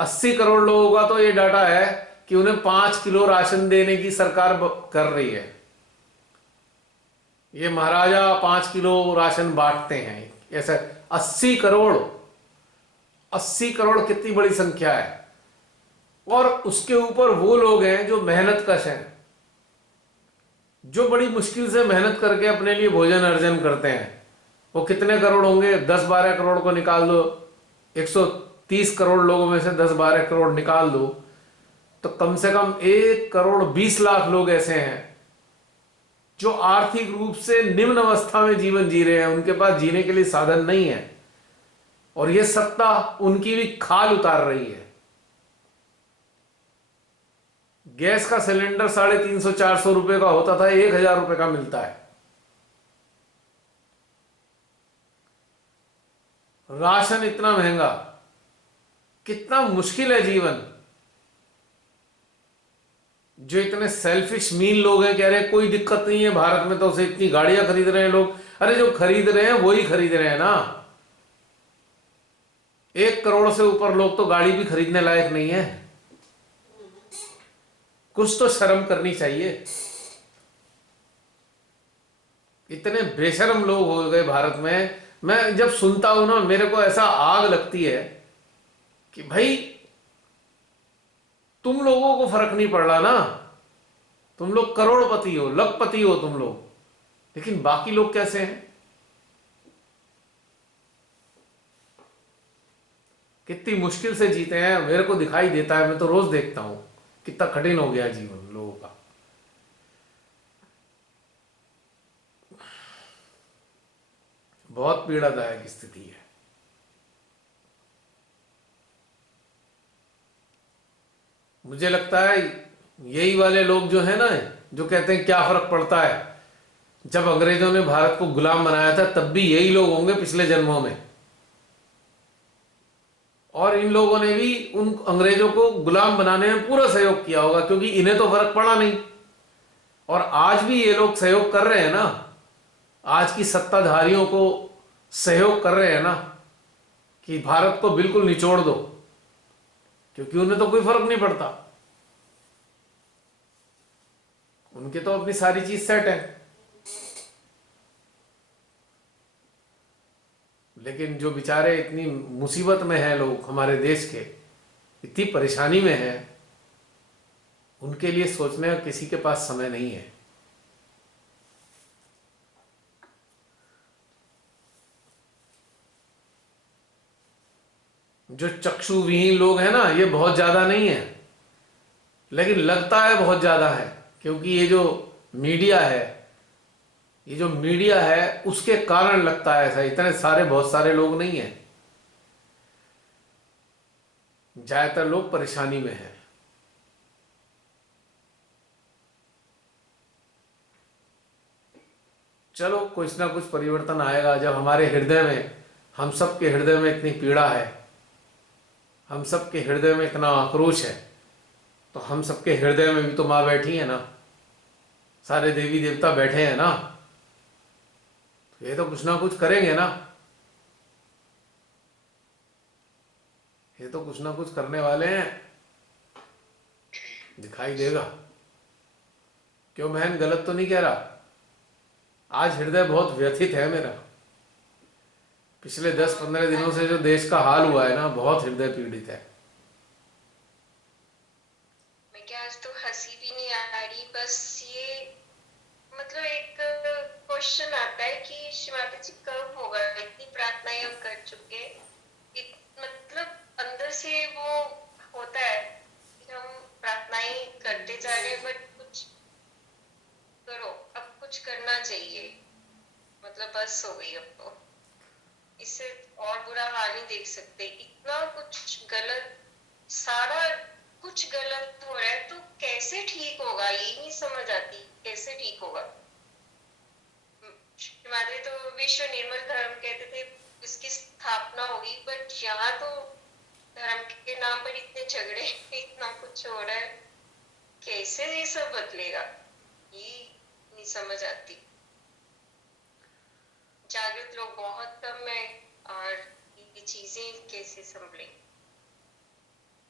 80 करोड़ लोगों का तो ये डाटा है कि उन्हें 5 किलो राशन देने की सरकार कर रही है। ये महाराजा 5 किलो राशन बांटते हैं ऐसा। 80 करोड़, 80 करोड़ कितनी बड़ी संख्या है। और उसके ऊपर वो लोग हैं जो मेहनत कश हैं, जो बड़ी मुश्किल से मेहनत करके अपने लिए भोजन अर्जन करते हैं। वो कितने करोड़ होंगे? 10-12 करोड़ को निकाल दो, 130 करोड़ लोगों में से 10-12 करोड़ निकाल दो, तो कम से कम 1,20,00,000 लोग ऐसे हैं जो आर्थिक रूप से निम्न अवस्था में जीवन जी रहे हैं। उनके पास जीने के लिए साधन नहीं है, और यह सत्ता उनकी भी खाल उतार रही है। गैस का सिलेंडर 350-400 रुपए का होता था, 1,000 रुपए का मिलता है। राशन इतना महंगा, कितना मुश्किल है जीवन। जो इतने सेल्फिश मीन लोग हैं, कह रहे हैं कोई दिक्कत नहीं है भारत में, तो उसे इतनी गाड़ियां खरीद रहे हैं लोग। अरे जो खरीद रहे हैं वही खरीद रहे हैं ना। 1 करोड़ से ऊपर लोग तो गाड़ी भी खरीदने लायक नहीं है। कुछ तो शर्म करनी चाहिए। इतने बेशर्म लोग हो गए भारत में। मैं जब सुनता हूं ना, मेरे को ऐसा आग लगती है कि भाई तुम लोगों को फर्क नहीं पड़ रहा ना। तुम लोग करोड़पति हो, लखपति हो तुम लोग, लेकिन बाकी लोग कैसे हैं? कितनी मुश्किल से जीते हैं, मेरे को दिखाई देता है। मैं तो रोज देखता हूं कितना कठिन हो गया जीवन लोगों का। बहुत पीड़ादायक स्थिति है। मुझे लगता है यही वाले लोग जो है ना, जो कहते हैं क्या फर्क पड़ता है, जब अंग्रेजों ने भारत को गुलाम बनाया था तब भी यही लोग होंगे पिछले जन्मों में। और इन लोगों ने भी उन अंग्रेजों को गुलाम बनाने में पूरा सहयोग किया होगा, क्योंकि इन्हें तो फर्क पड़ा नहीं। और आज भी ये लोग सहयोग कर रहे हैं ना, आज की सत्ताधारियों को सहयोग कर रहे हैं ना कि भारत को बिल्कुल निचोड़ दो, क्योंकि उन्हें तो कोई फर्क नहीं पड़ता, उनके तो अपनी सारी चीज सेट है। लेकिन जो बेचारे इतनी मुसीबत में हैं लोग हमारे देश के, इतनी परेशानी में हैं, उनके लिए सोचने का किसी के पास समय नहीं है। जो चक्षुविहीन लोग हैं ना, ये बहुत ज्यादा नहीं है, लेकिन लगता है बहुत ज्यादा है, क्योंकि ये जो मीडिया है उसके कारण लगता है ऐसा। इतने सारे बहुत सारे लोग नहीं हैं, ज्यादातर लोग परेशानी में हैं। चलो कुछ ना कुछ परिवर्तन आएगा जब हमारे हृदय में, हम सबके हृदय में इतनी पीड़ा है, हम सबके हृदय में इतना आक्रोश है, तो हम सबके हृदय में भी तो माँ बैठी है ना, सारे देवी देवता बैठे हैं ना, तो ये तो कुछ ना कुछ करेंगे ना, ये तो कुछ ना कुछ करने वाले हैं, दिखाई देगा। क्यों बहन, गलत तो नहीं कह रहा? आज हृदय बहुत व्यथित है मेरा। पिछले 10-15 दिनों से जो देश का हाल हुआ है ना, बहुत हृदय पीड़ित है। मैं क्या, आज तो हंसी भी नहीं आ रही, बस ये मतलब एक क्वेश्चन आता है कि शिवानी जी कब होगा, इतनी प्रार्थनाएं हम कर चुके, मतलब अंदर से वो होता है कि हम प्रार्थनाएं करते जा रहे हैं, बट कुछ करो, अब कुछ करना चाहिए, मतलब बस हो गई, अब तो इससे और बुरा हाल नहीं देख सकते। इतना कुछ गलत, सारा कुछ गलत हो रहा है, तो कैसे ठीक होगा, ये नहीं समझ आती कैसे ठीक होगा। हमारे तो विश्व निर्मल धर्म कहते थे इसकी स्थापना होगी, बट यहाँ तो धर्म के नाम पर इतने झगड़े इतना कुछ हो रहा है, कैसे ये सब बदलेगा, ये नहीं समझ आती। जागृत लोग बहुत कम है, और ये चीजें कैसे संभले।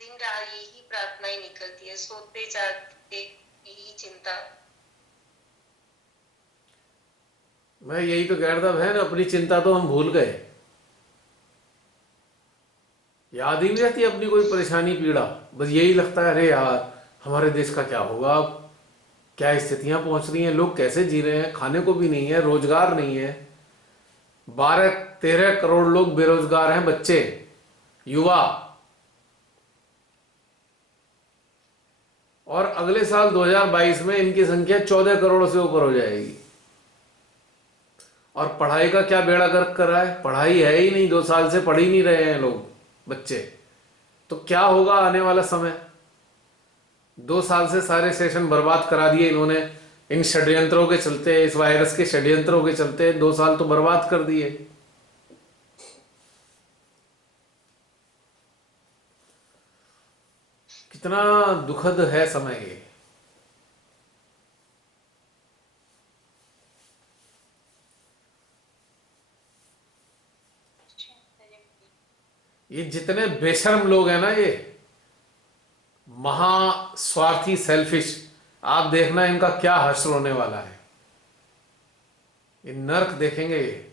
दिन रात यही प्रार्थनाएं निकलती है, सोते जागते यही चिंता। मैं यही तो कह रहा था बहन, अपनी चिंता तो हम भूल गए, याद ही नहीं रहती अपनी कोई परेशानी पीड़ा। बस यही लगता है अरे यार हमारे देश का क्या होगा अब, क्या स्थितियां पहुंच रही हैं, लोग कैसे जी रहे हैं, खाने को भी नहीं है, रोजगार नहीं है, 12-13 करोड़ लोग बेरोजगार हैं, बच्चे, युवा। और अगले साल 2022 में इनकी संख्या 14 करोड़ से ऊपर हो जाएगी। और पढ़ाई का क्या बेड़ा गर्क कर रहा है, पढ़ाई है ही नहीं, 2 साल से पढ़ ही नहीं रहे हैं लोग, बच्चे। तो क्या होगा आने वाला समय? 2 साल से सारे सेशन बर्बाद करा दिए इन्होंने, इन षड्यंत्रों के चलते, इस वायरस के षड्यंत्रों के चलते 2 साल तो बर्बाद कर दिए। कितना दुखद है समय ये जितने बेशर्म लोग हैं ना, ये महास्वार्थी, सेल्फिश, आप देखना इनका क्या हश्र होने वाला है, ये नर्क देखेंगे ये।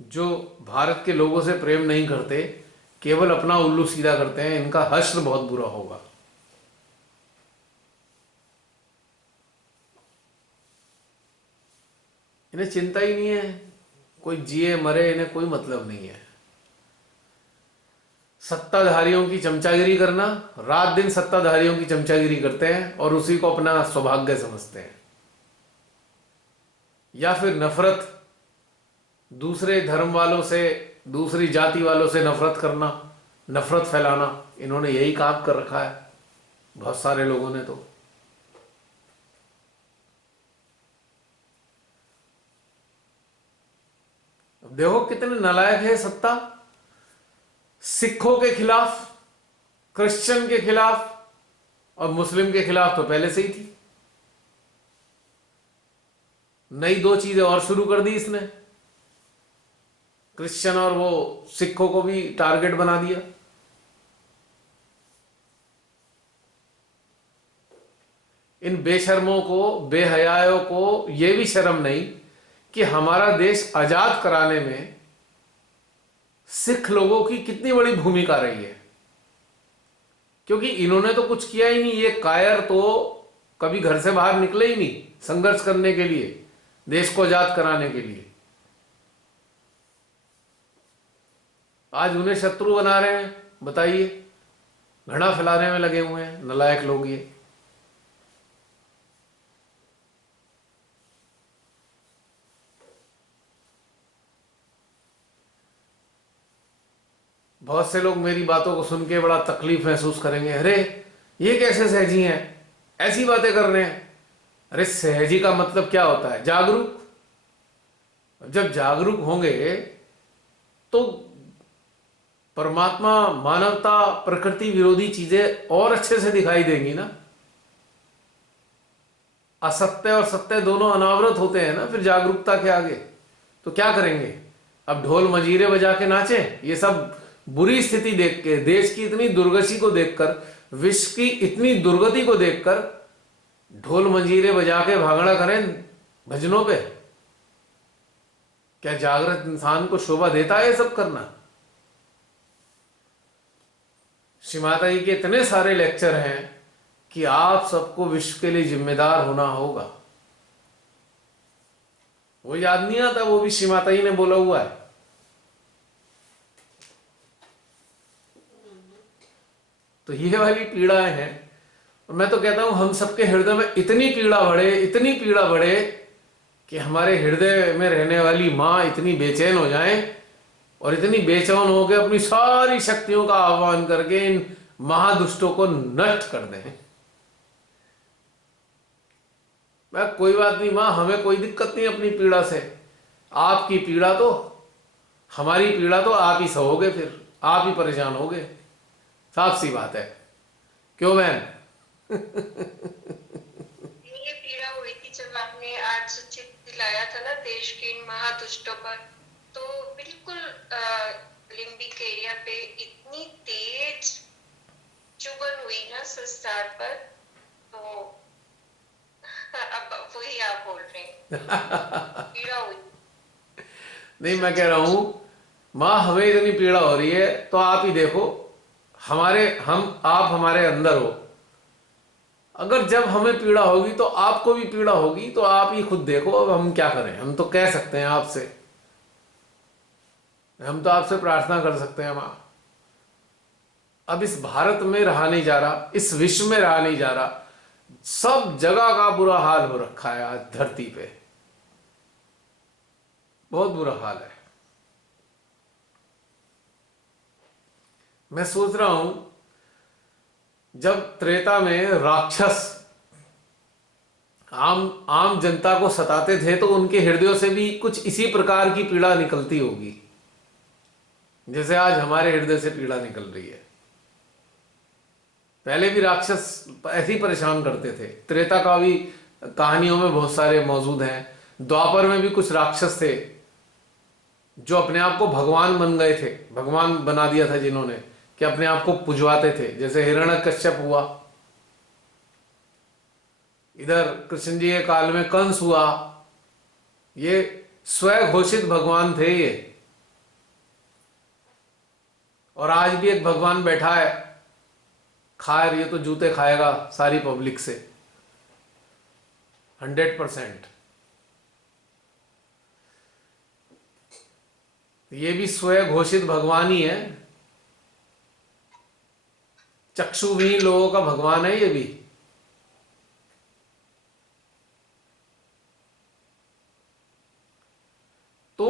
जो भारत के लोगों से प्रेम नहीं करते, केवल अपना उल्लू सीधा करते हैं, इनका हश्र बहुत बुरा होगा। इन्हें चिंता ही नहीं है, कोई जिए मरे इन्हें कोई मतलब नहीं है। सत्ताधारियों की चमचागिरी करना, रात दिन सत्ताधारियों की चमचागिरी करते हैं और उसी को अपना सौभाग्य समझते हैं। या फिर नफरत, दूसरे धर्म वालों से, दूसरी जाति वालों से नफरत करना, नफरत फैलाना, इन्होंने यही काम कर रखा है बहुत सारे लोगों ने। तो अब देखो कितने नालायक है सत्ता, सिखों के खिलाफ, क्रिश्चियन के खिलाफ और मुस्लिम के खिलाफ तो पहले से ही थी। नई दो चीजें और शुरू कर दी इसने, क्रिश्चियन और वो सिखों को भी टारगेट बना दिया। इन बेशर्मों को, बेहयाओं को यह भी शर्म नहीं कि हमारा देश आजाद कराने में सिख लोगों की कितनी बड़ी भूमिका रही है। क्योंकि इन्होंने तो कुछ किया ही नहीं, ये कायर तो कभी घर से बाहर निकले ही नहीं संघर्ष करने के लिए, देश को आजाद कराने के लिए। आज उन्हें शत्रु बना रहे हैं, बताइए, घृणा फैलाने में लगे हुए हैं नालायक लोग ये। बहुत से लोग मेरी बातों को सुन के बड़ा तकलीफ महसूस करेंगे, अरे ये कैसे सहजी हैं, ऐसी बातें कर रहे हैं। अरे सहजी का मतलब क्या होता है? जागरूक। जब जागरूक होंगे तो परमात्मा, मानवता, प्रकृति विरोधी चीजें और अच्छे से दिखाई देंगी ना। असत्य और सत्य दोनों अनावृत होते हैं ना फिर जागरूकता के आगे। तो क्या करेंगे? अब ढोल मजीरे बजा के नाचे? ये सब बुरी स्थिति देख के, देश की इतनी दुर्गति को देखकर, विश्व की इतनी दुर्गति को देखकर ढोल मंजीरे बजा के भांगड़ा करें भजनों पे? क्या जागृत इंसान को शोभा देता है ये सब करना? श्री माता जी के इतने सारे लेक्चर हैं कि आप सबको विश्व के लिए जिम्मेदार होना होगा। वो याद नहीं आता, वो भी श्री माता जी ने बोला हुआ है। तो ये वाली पीड़ाएं हैं। और मैं तो कहता हूं हम सबके हृदय में इतनी पीड़ा बढ़े, इतनी पीड़ा बढ़े कि हमारे हृदय में रहने वाली मां इतनी बेचैन हो जाए और इतनी बेचैन हो के अपनी सारी शक्तियों का आह्वान करके इन महादुष्टों को नष्ट कर दें। मैं कोई बात नहीं मां, हमें कोई दिक्कत नहीं अपनी पीड़ा से। आपकी पीड़ा तो, हमारी पीड़ा तो आप ही सहोगे, फिर आप ही परेशान होगे। साफ सी बात है, क्यों बहन? ये पीड़ा हुई थी जब आपने आज चित दिलाया था ना देश के इन महादुष्टों पर, तो बिल्कुल लिम्बिक एरिया पे इतनी तेज चुभन हुई ना संस्कार पर, तो अब वही आप बोल रहे हैं पीड़ा हुई। नहीं, मैं कह रहा हूं मां हमें इतनी पीड़ा हो रही है तो आप ही देखो, आप हमारे अंदर हो। अगर जब हमें पीड़ा होगी तो आपको भी पीड़ा होगी, तो आप ही खुद देखो। अब हम क्या करें? हम तो कह सकते हैं आपसे, हम तो आपसे प्रार्थना कर सकते हैं मां। अब इस भारत में रहा नहीं जा रहा, इस विश्व में रहा नहीं जा रहा, सब जगह का बुरा हाल हो रखा है आज धरती पे, बहुत बुरा हाल है। मैं सोच रहा हूं जब त्रेता में राक्षस आम जनता को सताते थे तो उनके हृदयों से भी कुछ इसी प्रकार की पीड़ा निकलती होगी जैसे आज हमारे हृदय से पीड़ा निकल रही है। पहले भी राक्षस ऐसे ही परेशान करते थे। त्रेता का भी कहानियों में बहुत सारे मौजूद हैं। द्वापर में भी कुछ राक्षस थे जो अपने आप को भगवान बन गए थे, भगवान बना दिया था जिन्होंने, कि अपने आप को पुजवाते थे। जैसे हिरण्यकश्यप हुआ, इधर कृष्ण जी के काल में कंस हुआ। ये स्वघोषित भगवान थे ये। और आज भी एक भगवान बैठा है, खैर ये तो जूते खाएगा सारी पब्लिक से 100%। ये भी स्वघोषित भगवान ही है, चक्षुविहीन लोगों का भगवान है ये भी। तो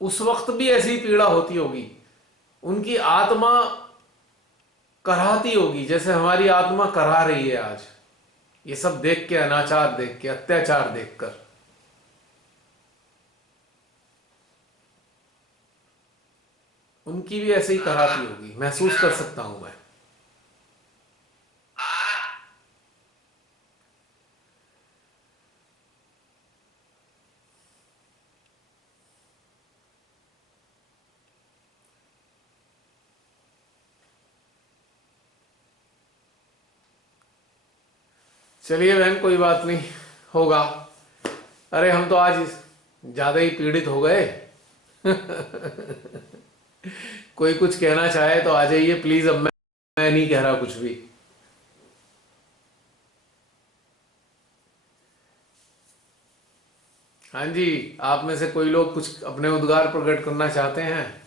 उस वक्त भी ऐसी पीड़ा होती होगी, उनकी आत्मा कराहती होगी जैसे हमारी आत्मा कराह रही है आज, ये सब देख के, अनाचार देख के, अत्याचार देखकर। उनकी भी ऐसे ही कराती होगी, महसूस कर सकता हूं मैं। चलिए बहन, कोई बात नहीं, होगा। अरे हम तो आज ज्यादा ही पीड़ित हो गए। कोई कुछ कहना चाहे तो आ जाइए प्लीज। अब मैं नहीं कह रहा कुछ भी। हाँ जी, आप में से कोई लोग कुछ अपने उद्गार प्रकट करना चाहते हैं?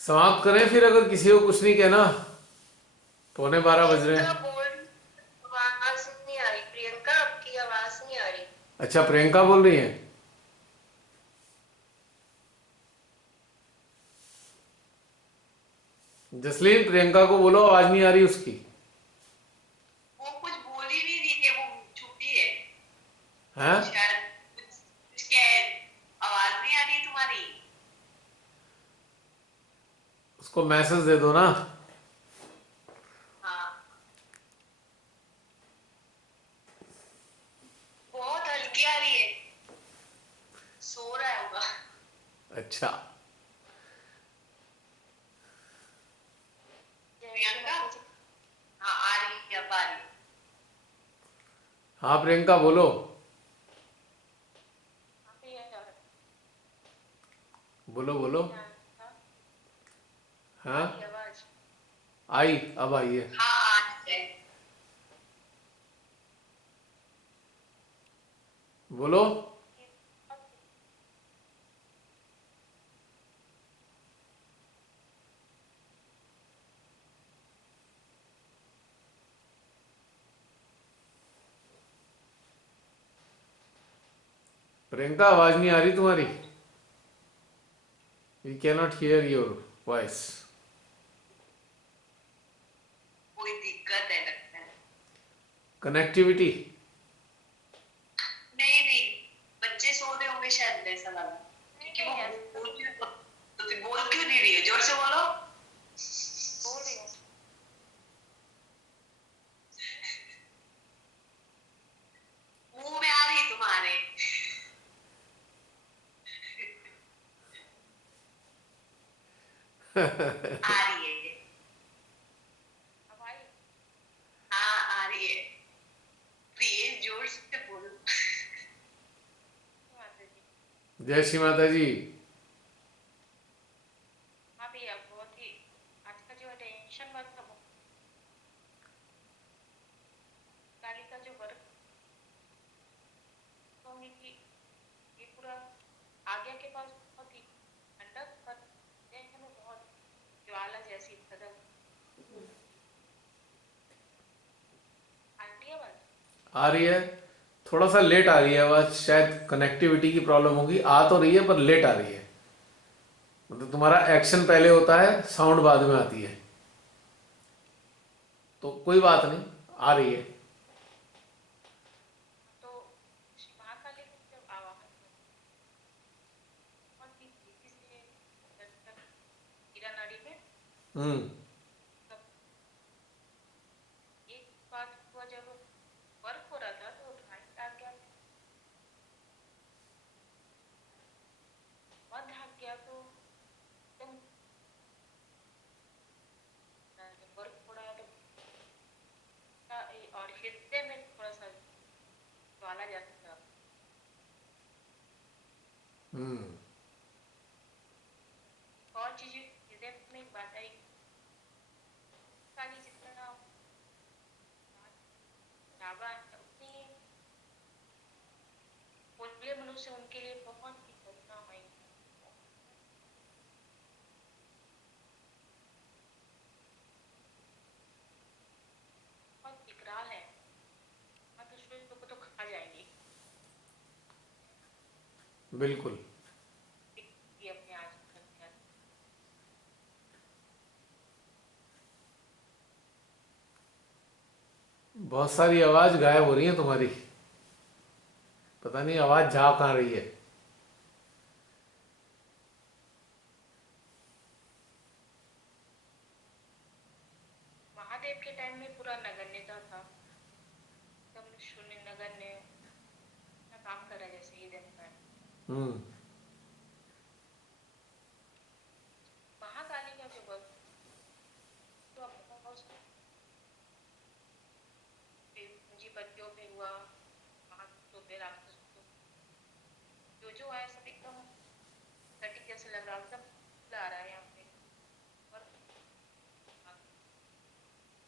समाप्त करें फिर, अगर किसी को कुछ नहीं कहना। 11:15 बज रहे प्रियंका हैं। बोल, आवाज नहीं आ रही। प्रियंका, आपकी आवाज नहीं आ रही। अच्छा, प्रियंका बोल रही है। जसलीन, प्रियंका को बोलो, आवाज नहीं आ रही उसकी। वो कुछ बोल ही नहीं रही है, वो छुपी है हैं? शायद। कुछ कह, आवाज नहीं आ रही तुम्हारी। उसको मैसेज दे दो ना। हाँ, बहुत हल्की आ रही है, सो रहा है होगा। अच्छा। प्रियंका, हाँ आ रही है, अब आ रही है। हाँ प्रियंका बोलो। बोलो बोलो। हाँ, आवाज आई, अब आई है। हाँ आ रही है। बोलो। प्रियंका, आवाज नहीं आ रही तुम्हारी। We can not hear your voice. कोई दिक्कत है लगता है। कनेक्टिविटी। नहीं नहीं, बच्चे सो रहे होंगे शायद, ऐसा लगा। क्योंकि वो बोल क्यों नहीं रही है, जोर से बोलो। बोल रही हूँ। मुंह में आ रही तुम्हारे। आ रही है, अब आई। हाँ आ रही है। प्लीज जोर से बोलो। माता जी। जय श्री माता जी। हाँ भैया, बहुत ही आज का जो टेंशन वर्क था, गाली का जो वर्क, कहूंगी कि ये पूरा आज्ञा के पास बहुत ही ठंडक, पर देखने में बहुत ज्वाला जैसी धधक आती है बस। आ रही है, थोड़ा सा लेट आ रही है आवाज, शायद कनेक्टिविटी की प्रॉब्लम होगी। आ तो रही है पर लेट आ रही है। मतलब तुम्हारा एक्शन पहले होता है, साउंड बाद में आती है। तो कोई बात नहीं, आ रही है। तो श्री महाकाली की जब आवाहन बहुत ही तेजी से दस्तक हीरा नाड़ी में, हम्म। तब एक बात हुआ, जब वर्क हो रहा था तो ढाई आ गया, बंद आ गया, तो एकदम वर्क हो रहा है तो और हृदय में थोड़ा सा ज्वाला जैसा था। हम्म। और चीजें हृदय में एक बात आई, काली जितना ढाबा है उतनी बोले मनुष्य उनके लिए बहुत ही करुणामयी, बहुत विकराल है। मनुष्य को तो खा जाएंगे बिल्कुल। ये अपने आज कर दिया। बहुत सारी आवाज गायब हो रही है तुम्हारी। पता नहीं आवाज जा कहाँ रही है। महादेव के टाइम में पूरा नगण्यता था, एकदम शून्य नगण्य, ना काम कर रहा है जैसे ही दिन पर। हम्म। महाकाली का जो वध तो अपने बहुत पूंजीपतियों पे हुआ, महात्मा पे, राक्षस को जो जो आया सब एकदम सटीक जैसे लग रहा है, एकदम आ रहा है यहाँ पे। और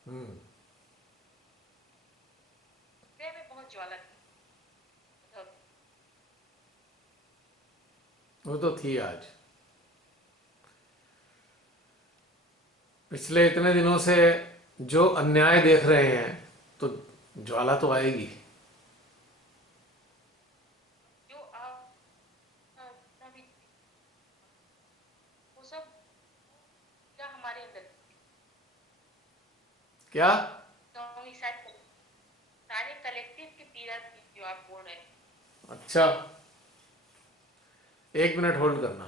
हम्म। हृदय में बहुत ज्वाला थी, मतलब वो तो थी आज। पिछले इतने दिनों से जो अन्याय देख रहे हैं तो ज्वाला तो आएगी। जो आप जितना भी वो सब क्या हमारे अंदर क्या? तो ये शायद सारे कलेक्टिव की पीड़ा थी जो आप बोल रहे हैं। अच्छा, 1 मिनट होल्ड करना।